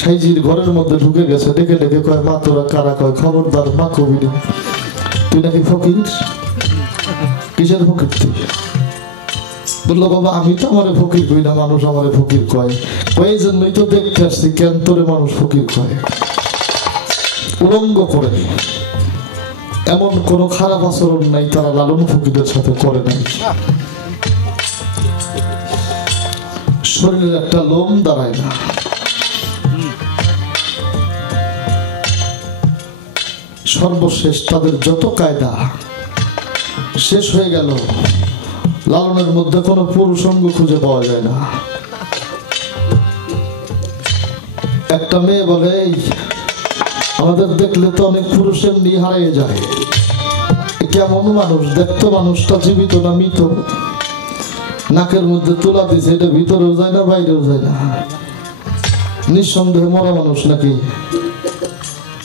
সাইজির ঘরের মধ্যে ঢুকে গেছে ডেকে ডেকে কয় মা তোরা কারা কয় খবরদার মা কবির তুই নাকি ফকির কিসের ফকির তুই বললো বাবা আমি তো আমার ফকির কই না মানুষ আমার ফকির কয় ওই জন্যই তো দেখতে আসছি কেন তোরে মানুষ ফকির কয় উলঙ্গ করে এমন কোন খারাপ আচরণ নাই তারা লালন ফকিরের সাথে করে নাই শরীরের একটা লোম দাঁড়ায় না সর্বশেষ তাদের যত কায়দা শেষ হয়ে গেল লালনের মধ্যে কোনো পুরুষাঙ্গ খুঁজে পাওয়া যায় না একটা মেয়ে বলে আমাদের দেখলে তো অনেক পুরুষের নিয়ে হারিয়ে যায় কেমন মানুষ দেখতো মানুষটা জীবিত না মৃত নাকের মধ্যে তুলা দিছে এটা ভিতরেও যায় না বাইরেও যায় না নিঃসন্দেহে মরা মানুষ নাকি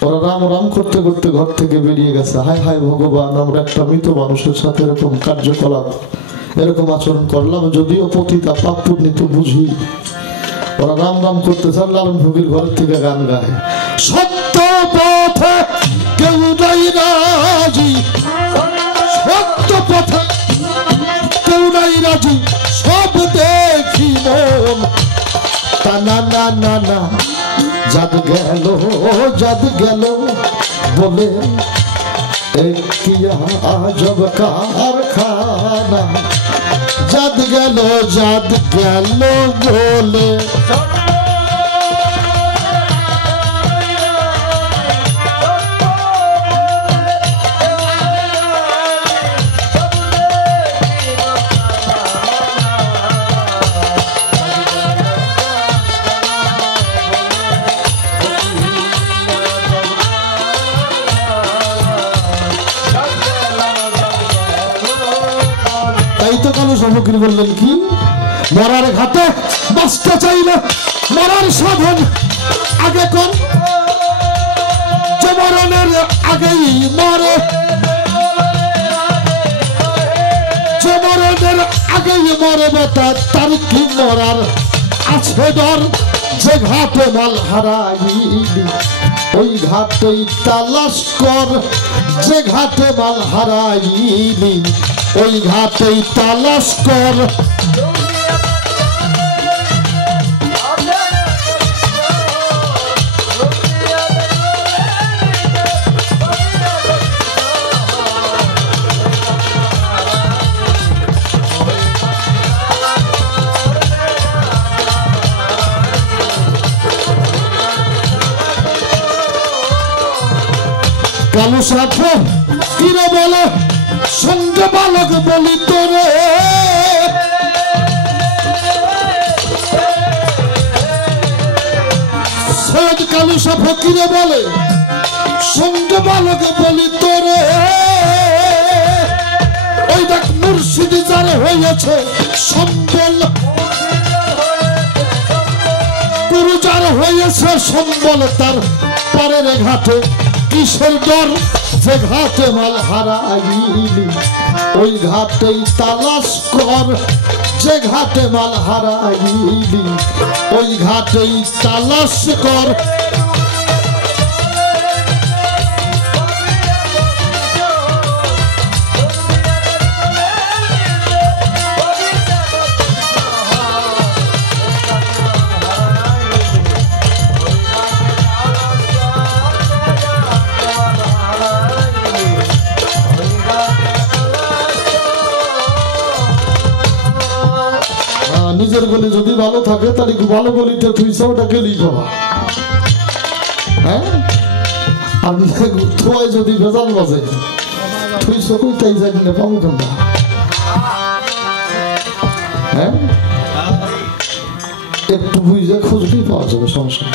ওরা রাম রাম করতে করতে ঘর থেকে বেরিয়ে গেছে হায় হায় ভগবান আমরা একটা মৃত মানুষের সাথে এরকম কার্যকলাপ এরকম আচরণ করলাম যদিও পতিতা পাপ পুণ্যিত বুঝি ওরা রাম রাম করতে চান লালন ফকির ঘরের থেকে গান গায় সত্য পথে কেউ নাই রাজি সত্য পথে কেউ নাই রাজি সব দেখি মন তা না না না না জাদ গেল বলে আজব কারখানা জাদ গেল বলে ফকির বললেন কি মরার ঘাটে বাঁচতে চাইলে মরার সাধন আগে কর যে মরণের আগেই মরে যে মরণের আগেই মরে বেটা তার কি মরার আছে ডর যে ঘাটে মাল হারাইলি ওই ঘাটেই তালাশ কর যে ঘাটে মাল হারাইলি ওই ঘাটেই তালাশ কর কালো সাথে কিরে বলে সঙ্গে বালক বলি তোরে সৈয়দ কালু শাহ ফকিরে বলে সঙ্গে বালক বলি তোরে ওই দেখ মুর্শিদি যার হয়েছে সম্বল গুরু যার হয়েছে সম্বল তার পরের ঘাটে কিসের ডর যে ঘাটে মাল হারাইলি ওই ঘাটেই তালাশ কর যে ঘাটে মাল হারাইলি ওই ঘাটেই তালাশ কর নিজের গলি যদি ভালো থাকে তাহলে ভালো গলিতে তুই ওটা গেলি বাবা হ্যাঁ আর তোমায় যদি ভেজাল বাজে তুই সকল তাই জানি না পাবো কেন হ্যাঁ একটু বুঝে খুঁজলেই পাওয়া যাবে সমস্যা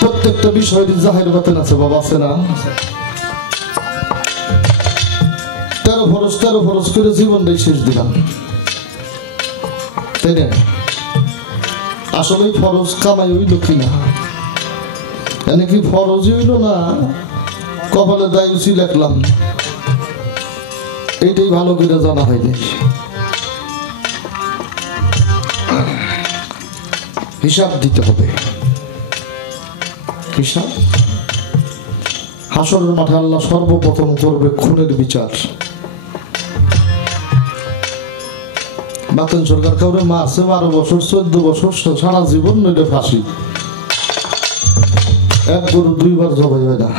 প্রত্যেকটা বিষয় জাহের বাতেন আছে বাবা আছে না 13 ফরজ করে জীবনটাই শেষ দিলাম তাই না আসলে ফরজ কামাই হইল কিনা কি ফরজই হইল না কপালে দায়ুসি লেখলাম এইটাই ভালো করে জানা হয়নি হিসাব দিতে হবে হিসাব হাসরের মাঠে আল্লাহ সর্বপ্রথম করবে খুনের বিচার বাতেন সরকার কাউরে মারছে 12 বছর 14 বছর সারা জীবন নইলে ফাঁসি এক গরু 2 বার জবাই হয় না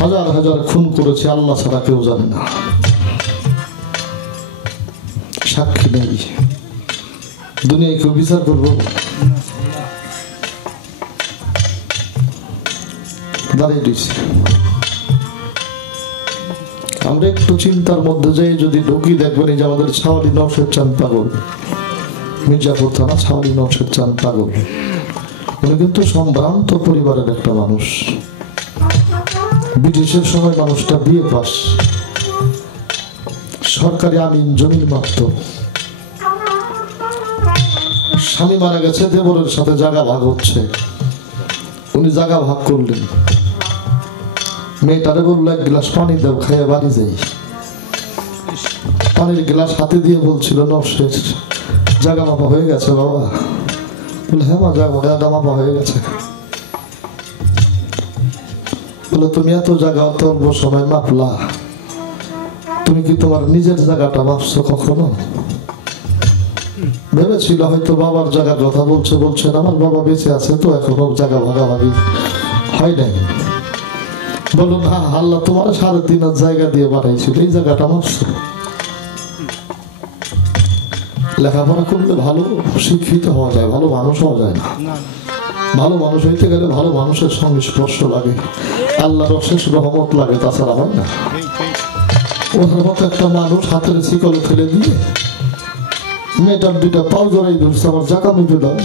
হাজার হাজার খুন করেছে আল্লাহ ছাড়া কেউ জানে না সাক্ষী নেই দুনিয়ায় কেউ বিচার করবো দাঁড়িয়ে দিয়েছি আমরা একটু চিন্তার মধ্যে যাই যদি ঢুকি দেখবেন এই যে আমাদের ছাওয়ালি নওশেদ চাঁদ পাগল মির্জাপুর থানা ছাওয়ালি নওশেদ চাঁদ পাগল উনি কিন্তু সম্ভ্রান্ত পরিবারের একটা মানুষ ব্রিটিশের সময় মানুষটা বিয়ে পাস সরকারি আমিন জমির মাত্র স্বামী মারা গেছে দেবরের সাথে জায়গা ভাগ হচ্ছে উনি জায়গা ভাগ করলেন মেয়েটারে বললো 1 গ্লাস পানি দাও খাইয়ে বাড়ি যাই পানির গ্লাস হাতে দিয়ে বলছিল নওশেদ জায়গা মাপা হয়ে গেছে বাবা বলে হ্যাঁ মা জায়গা মাপা হয়ে গেছে বলে তুমি এত জায়গা অত অল্প সময় মাপলা তুমি কি তোমার নিজের জায়গাটা মাপছো কখনো ভেবেছিল হয়তো বাবার জায়গার কথা বলছেন আমার বাবা বেঁচে আছে তো এখনো জায়গা ভাগাভাগি হয় নাই বলো না আল্লাহ তোমার 3.5 জায়গা দিয়ে বানাইছিল এই জায়গাটা মাপছো লেখাপড়া করলে ভালো শিক্ষিত হওয়া যায় ভালো মানুষ হওয়া যায় না ভালো মানুষ হইতে গেলে ভালো মানুষের সঙ্গে স্পর্শ লাগে আল্লাহর অশেষ রহমত লাগে তাছাড়া হয় না ওনার মতো একটা মানুষ হাতের শিকল ফেলে দিয়ে মেয়েটার 2টা পাও জড়াই ধরছে আমার জায়গা মেপে দাও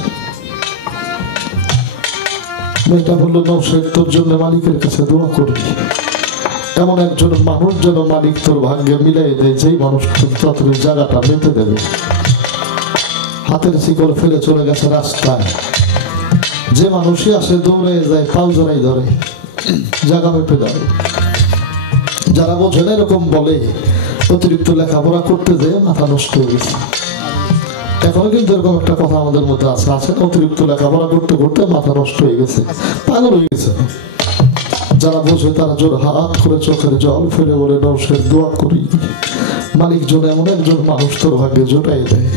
মেয়েটা বললো নওশেদ তোর জন্য মালিকের কাছে দোয়া করি এমন একজন মানুষ যেন মালিক তোর ভাগ্যে মিলাই দেয় যেই মানুষ তোর জায়গাটা মেপে দেবে হাতের শিকল ফেলে চলে গেছে রাস্তায় যে মানুষই আসে দৌড়ে যায় পাও জড়াই ধরে জায়গা মেপে দেয় যারা বোঝেন এরকম বলে অতিরিক্ত লেখাপড়া করতে যেয়ে মাথা নষ্ট হয়ে গেছে এখনো কিন্তু এরকম একটা কথা আমাদের মধ্যে আছে অতিরিক্ত লেখাপড়া করতে করতে মাথা নষ্ট হয়ে গেছে পাগল হয়ে গেছে যারা বোঝে তারা জোর হাত করে চোখের জল ফেলে বলে নওশেদ দোয়া করি মালিক জন এমন একজন মানুষ তোর ভাগ্যে জোটাই দেয়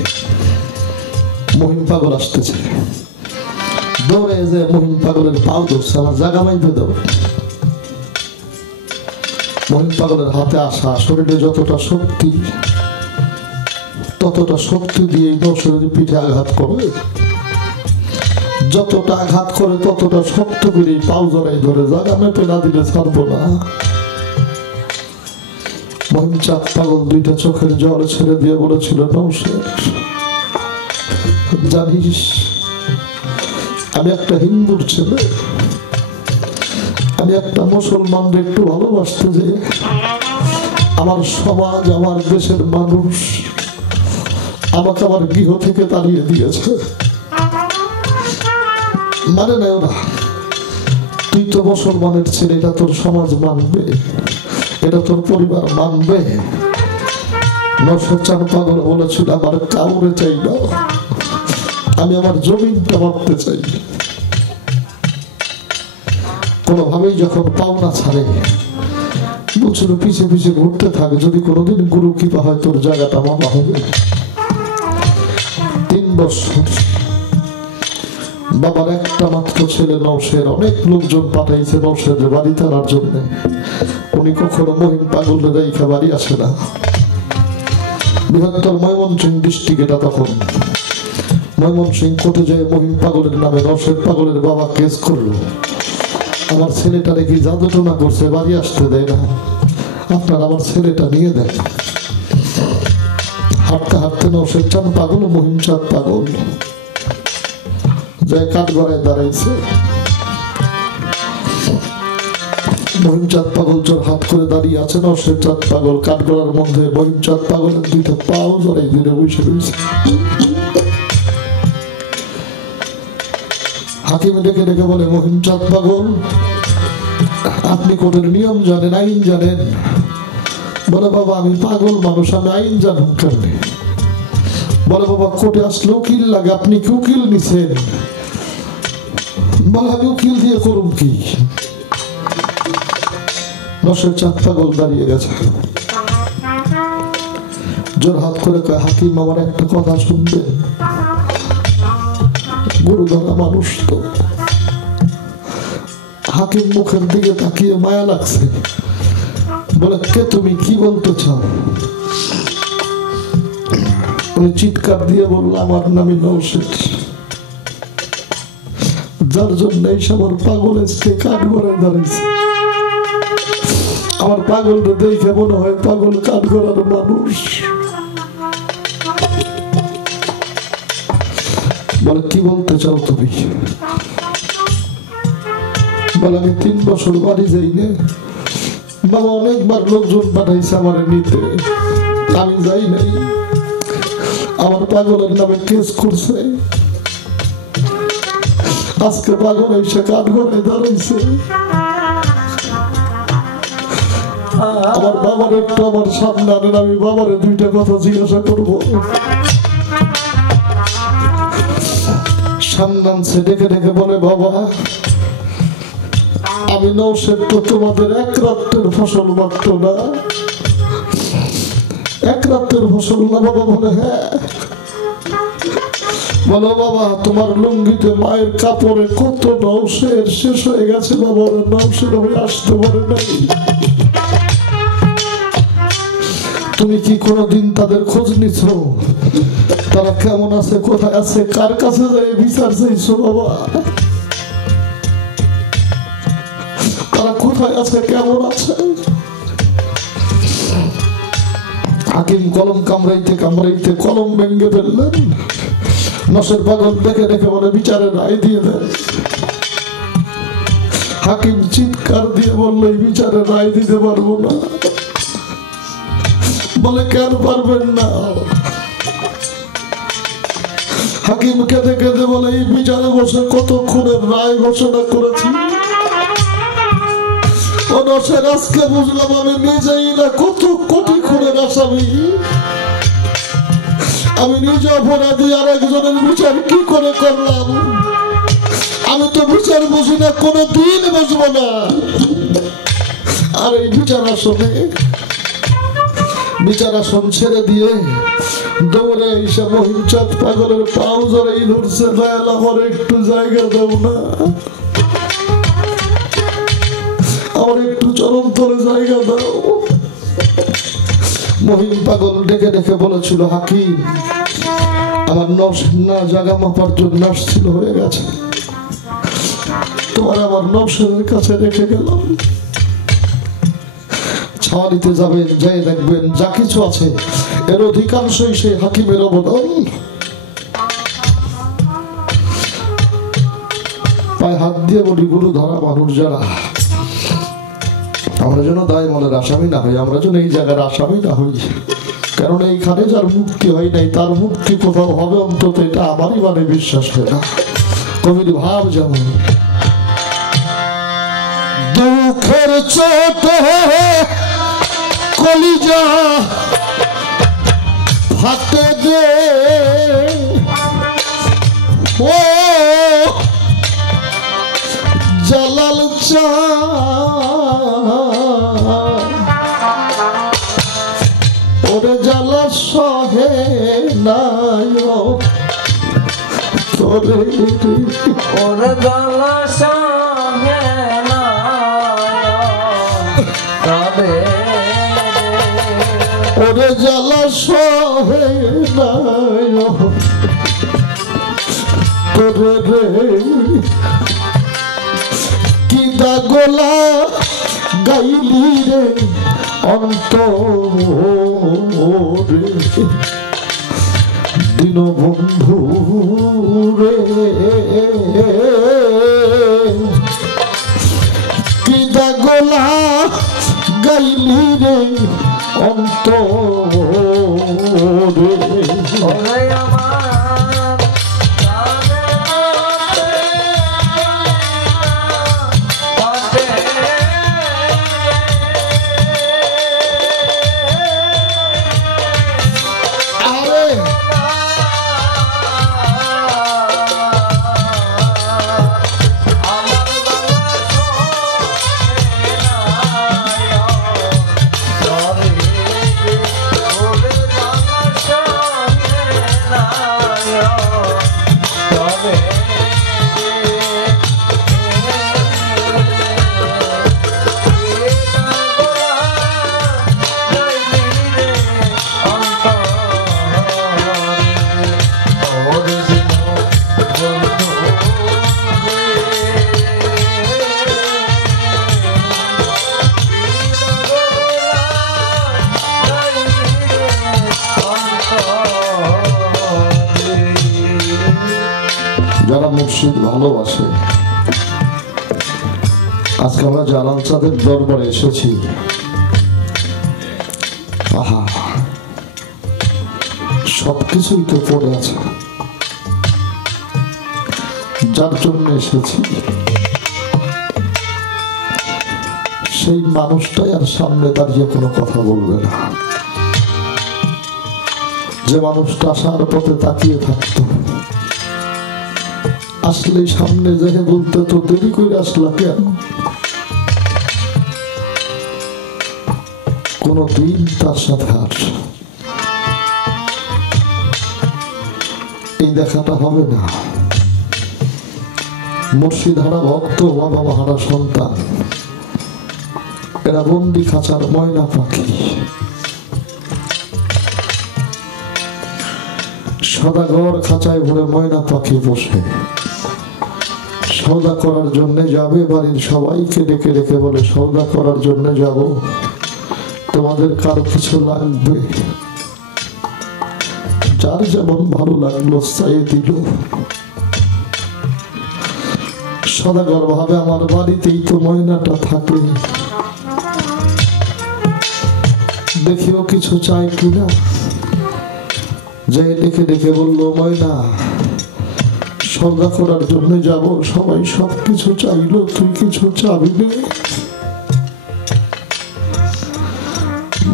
মহিম পাগল আসতেছে দৌড়ে যে মহিম পাগলের পাও ধরছে, আমার জায়গা মাইপে দাও। মহিম পাগলের হাতে আসা, শরীরে যতটা শক্তি ততটা শক্তি দিয়ে নৌসেরের পিঠে আঘাত করে, যতটা আঘাত করে ততটা শক্ত করে পাও জড়াই ধরে, জায়গা মেপে না দিলে ছাড়বো না। মহিম চাঁদ পাগল দুইটা চোখের জল ছেড়ে দিয়ে বলেছিল, নৌসের জানিস আমি একটা হিন্দুর ছেলে, আমি একটা মুসলমানদের একটু ভালোবাসতে যে আমার সমাজ, আমার দেশের মানুষ আমাকে আমার গৃহ থেকে তাড়িয়ে দিয়েছে। মানে না ওরা, তুই তো মুসলমানের ছেলে, এটা তোর সমাজ মানবে, এটা তোর পরিবার মানবে। নৌসের চাঁদ পাগল বলেছিল, আমার কাউরে চাই না, আমি আমার জমিনটা মাপতে চাই। কোনোভাবেই যখন পাওনা ছাড়ে বলছিল, পিছে পিছে ঘুরতে থাকে, যদি কোনোদিন গুরু কৃপা হয় তোর জায়গাটা মাপা হবে। 3 বছর বাবার একটা মাত্র ছেলে নৌসের, অনেক লোকজন পাঠাইছে নৌসের বাড়ি টানার জন্য, উনি কখনো মহিম পাগলের রেখা বাড়ি আসে না। বৃহত্তর ময়মনসিংহ ডিস্ট্রিক্ট এটা। তখন ময়মনসিংহ কোর্টে যায় মহিম পাগলের নামে নৌসের পাগলের বাবা কেস করলো, আমার ছেলেটারে কি জাদু টোনা করছে, বাড়ি আসতে দেয় না, আপনার আমার ছেলেটা নিয়ে দেন। হাঁটতে হাঁটতে নৌসের চাঁদ পাগল, মহিম চাঁদ পাগল যায় কাঠগড়ায় দাঁড়াইছে। মহিম চাঁদ পাগল জোর হাত করে দাঁড়িয়ে আছে, নৌসের চাঁদ পাগল কাঠগড়ার মধ্যে মহিম চাঁদ পাগলের দুইটা পাও জড়াই ধরে বসে রয়েছে। হাকিম ডেকে ডেকে বলে, মহিম চাঁদ পাগল আপনি কোর্টের নিয়ম জানেন, আইন জানেন? বলে, বাবা আমি পাগল মানুষ, আমি আইন জানুন কেমনে? বলে, বাবা কোর্টে আসলে উকিল লাগে, আপনি কি উকিল নিছেন? বলে, আমি উকিল দিয়ে করুন কি? নৌসের চাঁদ পাগল দাঁড়িয়ে গেছে, জোর হাত করে কয়, হাকিম আমার একটা কথা শুনবেন? গুরুধরা মানুষ তো। হাকিম মুখের দিকে তাকিয়ে মায়া লাগছে, বলে, কে তুমি, কি বলতে চাও? উনি চিৎকার দিয়ে বলল, আমার নামে নৌসের, যার জন্য এই সবার পাগল এসে কাঠ গড়ায় দাঁড়িয়েছে। আমার পাগলটা দেখে মনে হয় পাগল কাঠ গড়ার মানুষ। বলে, কি বলতে চাও তুমি? বলে, আমি 3 বছর বাড়ি যাই না, বাবা অনেকবার লোকজন পাঠাইছে আমার নিতে, আমি যাই নাই। আমার পাগলের নামে কেস করছে, আজকে পাগল এসে কাঠগড়ায় দাঁড়াইছে। আমার বাবার একটু আমার সামনে আনেন, আমি বাবারে 2টা কথা জিজ্ঞাসা করবো। সামনানছে ডেকে ডেকে বলে, বাবা আমি নৌসের তো তোমাদের এক রাত্রের ফসল মাত্র না। এক রাত্রের ফসল না বাবা? বলে, হ্যাঁ। বলো, বাবা তোমার লুঙ্গিতে মায়ের কাপড়ে কত নৌসের শেষ হয়ে গেছে বাবা, নৌসের হয়ে আসতে পারে নাই। তুমি কি কোনোদিন তাদের খোঁজ নিছ? তারা কেমন আছে, কোথায় আছে, কার কাছে যাই বিচার চাইছো বাবা? তারা কোথায় আছে, কেমন আছে? হাকিম কলম কামড়াইতে কামড়াইতে কলম ভেঙে ফেললেন। নৌসের পাগল দেখে দেখে বলে, বিচারের রায় দিয়ে দেন। হাকিম চিৎকার দিয়ে বলল, এই বিচারের রায় দিতে পারবো না। বলে, কেন পারবেন না? হাকিম কেঁদে কেঁদে বলে, এই বিচারে বসে কত খুনের রায় ঘোষণা করেছি, আজকে বুঝলাম আমি নিজেই না কত কোটি খুনের আসামি। আমি নিজে অপরাধী, আর একজনের বিচার কি করে করলাম? আমি তো বিচার বসি না, কোনোদিন বসবো না। আর এই বিচার আসন ছেড়ে দিয়ে দৌড়ে এসে মহিমচাঁদ পাগলের পাও জড়াই ধরছে, দয়াল আমার একটু জায়গা দাও না, আমার একটু চরণ তলে জায়গা দাও। মহিম পাগল ডেকে ডেকে বলেছিল, হাকিম আমার নস না জায়গা মাপার জন্য আসছিল, হয়ে গেছে, তোমার আমার নবসের কাছে রেখে গেলাম। ছাওয়া দিতে যাবেন, যাই দেখবেন যা কিছু আছে এর অধিকাংশই সেই হাকিমের অবদান। পায়ে হাত দিয়ে বলি, গুরু ধরা মানুষ যারা, আমরা যেন দায় মনের আসামি না হই, আমরা যেন এই জায়গার আসামি না হই। কারণ এইখানে যার মুক্তি হয় নাই তার মুক্তি কোথাও হবে, অন্তত এটা আমারই মানে বিশ্বাস হয় না। কবির ভাব যেমন, দুঃখের চোটে কলিজা ফাটে দে, ও জালাল চা ওরে জ্বালা সহে নাই তোরে, ওরে জ্বালা সহে ওরে জ্বালা সহে নাই তোরে রে, কি দাগলা গাইলি রে অন্তরে, দিন বন্ধু রে, কি দাগলা গাইলি রে অন্তরে, যারা মুর্শিদ ভালোবাসে, আজকে আমরা জালাল চাঁদের দরবারে এসেছি। আহা, সবকিছুই তো পড়ে আছে, যার জন্য এসেছি সেই মানুষটাই আর সামনে দাঁড়িয়ে কোনো কথা বলবে না। যে মানুষটা আসার পথে তাকিয়ে থাকতো, আসলে সামনে দেখে বলতে তো দেরি করে আসলা কেন, কোনদিন তার সাথে আর এই দেখাটা হবে না। মুর্শিদ হারা ভক্ত, বাবা হারা সন্তান, এরা বন্দি খাঁচার ময়না পাখি। সদাগর খাঁচায় ভরে ময়না পাখি বসে সৌদা করার জন্য যাবে, বাড়ির সবাইকে ডেকে ডেকে বলে সৌদা করার জন্য যাব, তোমাদের কার কিছু লাগবে, যার যেমন ভালো লাগলো চাই দিল। সদাগর ভাবে আমার বাড়িতেই তো ময়নাটা থাকে, দেখিও কিছু চাই কিনা। যে ডেকে ডেকে বললো, ময়না সৌদা করার জন্য যাব, সবাই সবকিছু চাইলো, তুই কিছু চাবি না।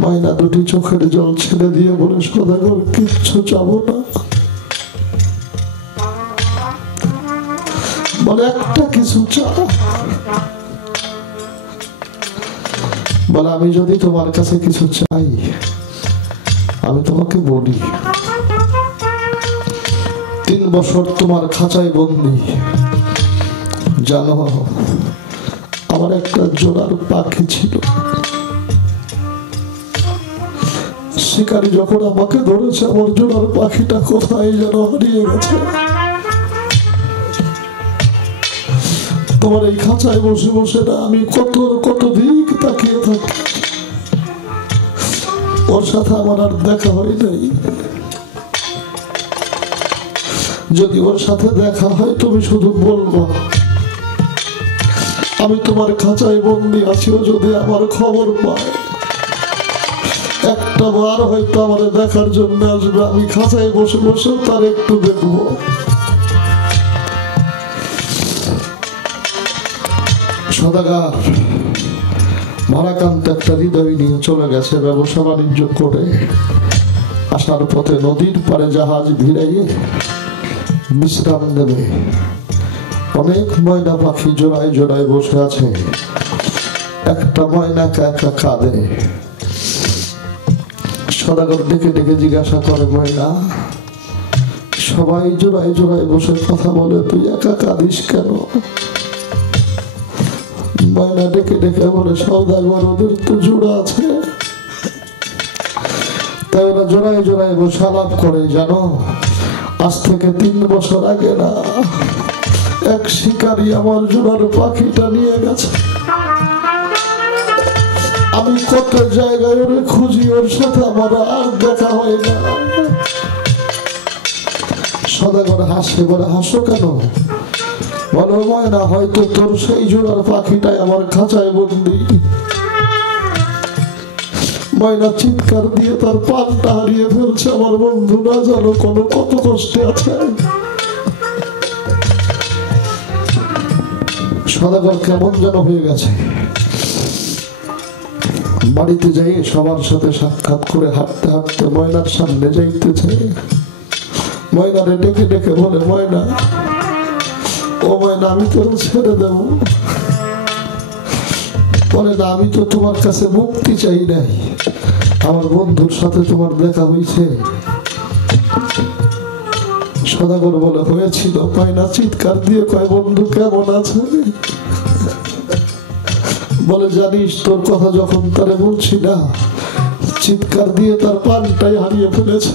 ময়না দুটি চোখের জল ছেড়ে দিয়ে বলে, সদাগর কিচ্ছু চাবো না। বলে, একটা কিছু চা। বলে, আমি যদি তোমার কাছে কিছু চাই, আমি তোমাকে বলি 3 বছর তোমার খাঁচায় বন্দি। জানো আমার একটা জোড়ার পাখি ছিল, শিকারী যখন আমাকে ধরেছে আমার জোড়ার পাখিটা কোথায় যেন হারিয়ে গেছে। তোমার এই খাঁচায় বসে বসে না আমি কত কত দিক তাকিয়ে থাকি, ওর সাথে আমার আর দেখা হয় নাই। যদি ওর সাথে দেখা হয় তুমি শুধু বলবো আমি তোমার খাঁচায় বন্দি আছি, ও যদি আমার খবর পায় একটা বার হয়তো আমার দেখার জন্য আসবে, আমি খাঁচায় বসে বসে তার একটু দেখবো। সদাগর ভারাকান্ত একটা হৃদয় নিয়ে চলে গেছে ব্যবসা বাণিজ্য করে। আসার পথে নদীর পারে জাহাজ ভিড়াইয়ে বিশ্রাম দেবে। অনেক ময়না পাখি জোড়ায় জোড়ায় বসে আছে, একটা ময়না একা কাঁদে। সদাগর ডেকে ডেকে জিজ্ঞাসা করে, ময়না সবাই জোড়ায় জোড়ায় বসে কথা বলে, তুই একা কাঁদিস কেন? ময়না ডেকে ডেকে বলে, সদাগর ওদের তো জোড়া আছে, তাই ওরা জোড়ায় জোড়ায় বসে আলাপ করে। জানো আজ থেকে 3 বছর আগে না এক শিকারী আমার জোড়ার পাখিটা নিয়ে গেছে। আমি কত জায়গায় ওরে খুঁজি, ওর সাথে আমার আর দেখা হয় না। সদাগর হাসে, বলে হাসো কেন? বলো ময়না হয়তো তোর সেই জোড়ার পাখিটাই আমার খাঁচায় বন্দি। ময়না চিৎকার দিয়ে তার পানটা হারিয়ে ফেলছে। আমার বন্ধু না জানো কত কষ্টে আছে। সদাগর কেমন যেন হয়ে গেছে। বাড়িতে যাই সবার সাথে সাক্ষাৎ করে হাঁটতে হাঁটতে ময়নার সামনে যাইতেছে। ময়নারে ডেকে ডেকে বলে, ময়না ও ময়না আমি তোর ছেড়ে দেব। বলে না, আমি তো তোমার কাছে মুক্তি চাই নাই, আমার বন্ধুর সাথে তোমার দেখা হয়েছে। সদাগর বলে, হয়েছিল। ময়না চিৎকার দিয়ে কয়, বন্ধু কেমন আছে? বলে, জানিস তোর কথা যখন তারে বলছি না, চিৎকার দিয়ে তার পানটাই হারিয়ে ফেলেছে।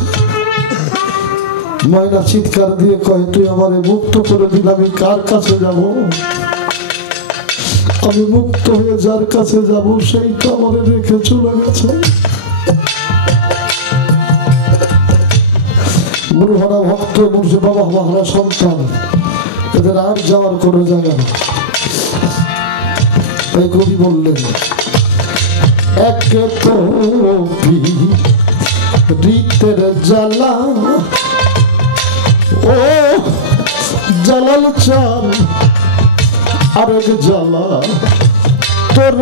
ময়না চিৎকার দিয়ে কয়, তুই আমারে মুক্ত করে দিলে আমি কার কাছে যাব? আমি মুক্ত হয়ে যার কাছে যাব সেই তো আমারে রেখে চলে গেছে। মুরহারা ভক্ত, মুর্শিদ বাবা মহারা সন্তান, এদের আর যাওয়ার কোনো জায়গা নেই। তাই কবি বললেন, একে তো রীতের জ্বালা ও জালাল চান, আরেক জ্বালা তোর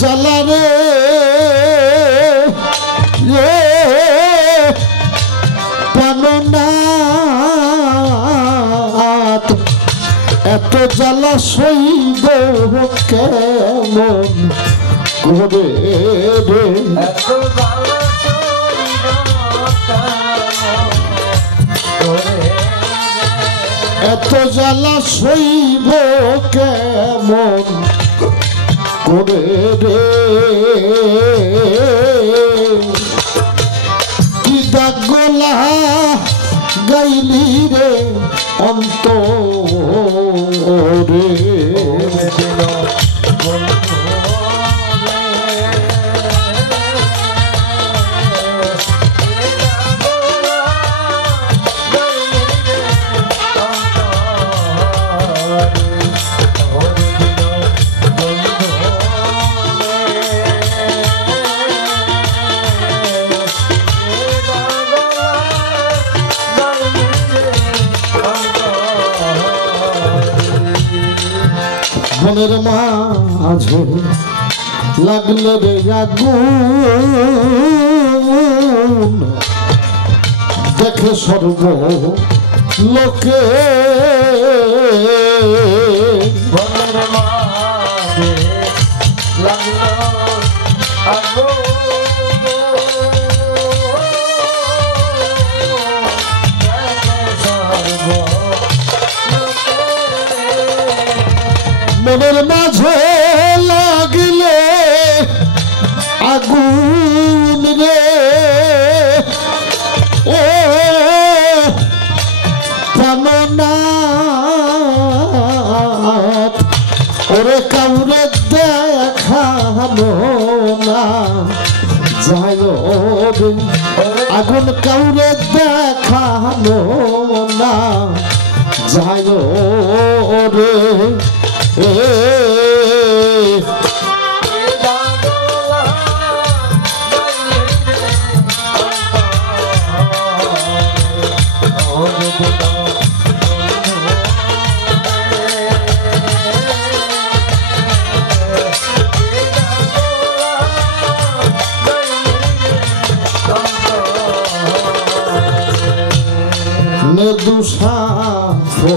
জ্বালারে পাননাথ, এত জ্বালা সইব কেমন করে রে? এত জ্বালা সইব কেমন করে রে? কি দাগলা গাইলি রে অন্তরে? বনের মাঝে লাগলে রে আগুন দেখে সর্ব লোকে বনের মাঝে লাগলো আগুন মনের মাঝে লাগলে আগুন রে ও প্রাণনাথ ওরে কাউরে দেখানো না যায় রে আগুন কাউরে দেখানো না যায় রে নেদুসাফো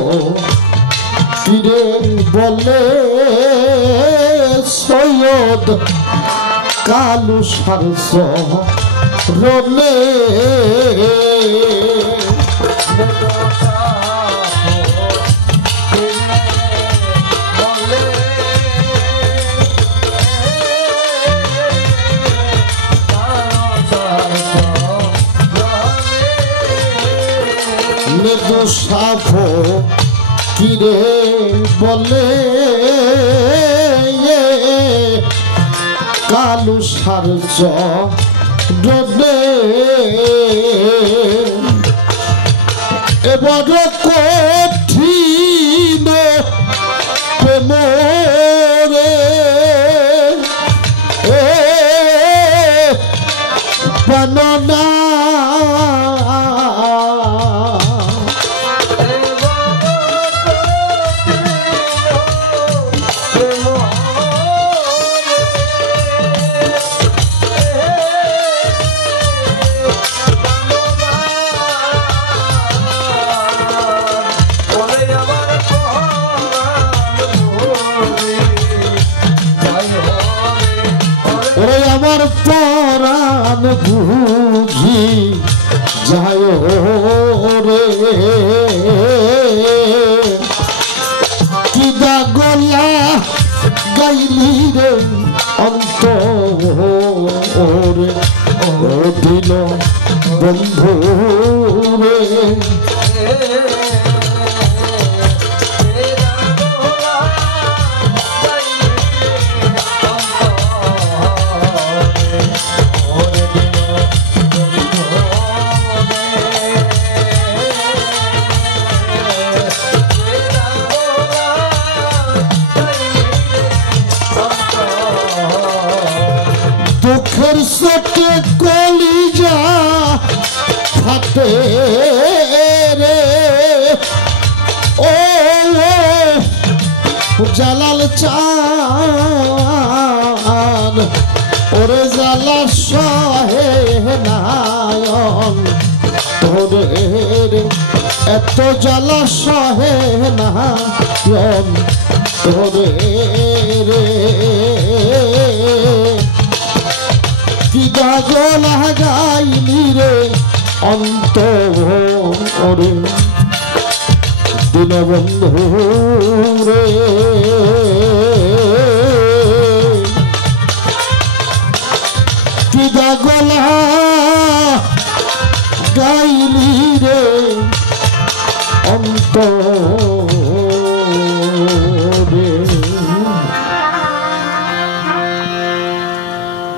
তীরে বলে সৈয়দ কালু সারস রলে নেদুসাফো কিরে বলে কালু সারচ ডে এবার কঠিন প্রেমরে বননা আমার পরাণ বুঝি যায় রে কিদা গলা গাইলি রে অন্তরে ও দিল বন্ধু রে দুঃখের সত্যে কলিজা ফাটে রে ও জালাল চান ওরে জালা সহে নায়ন তোরে এত জালা সহে নায়ন তোরে রে কি গাগল গাইলি রে অন্তরে দীনবন্ধু রে কি গাগল গাইলি রে অন্তরে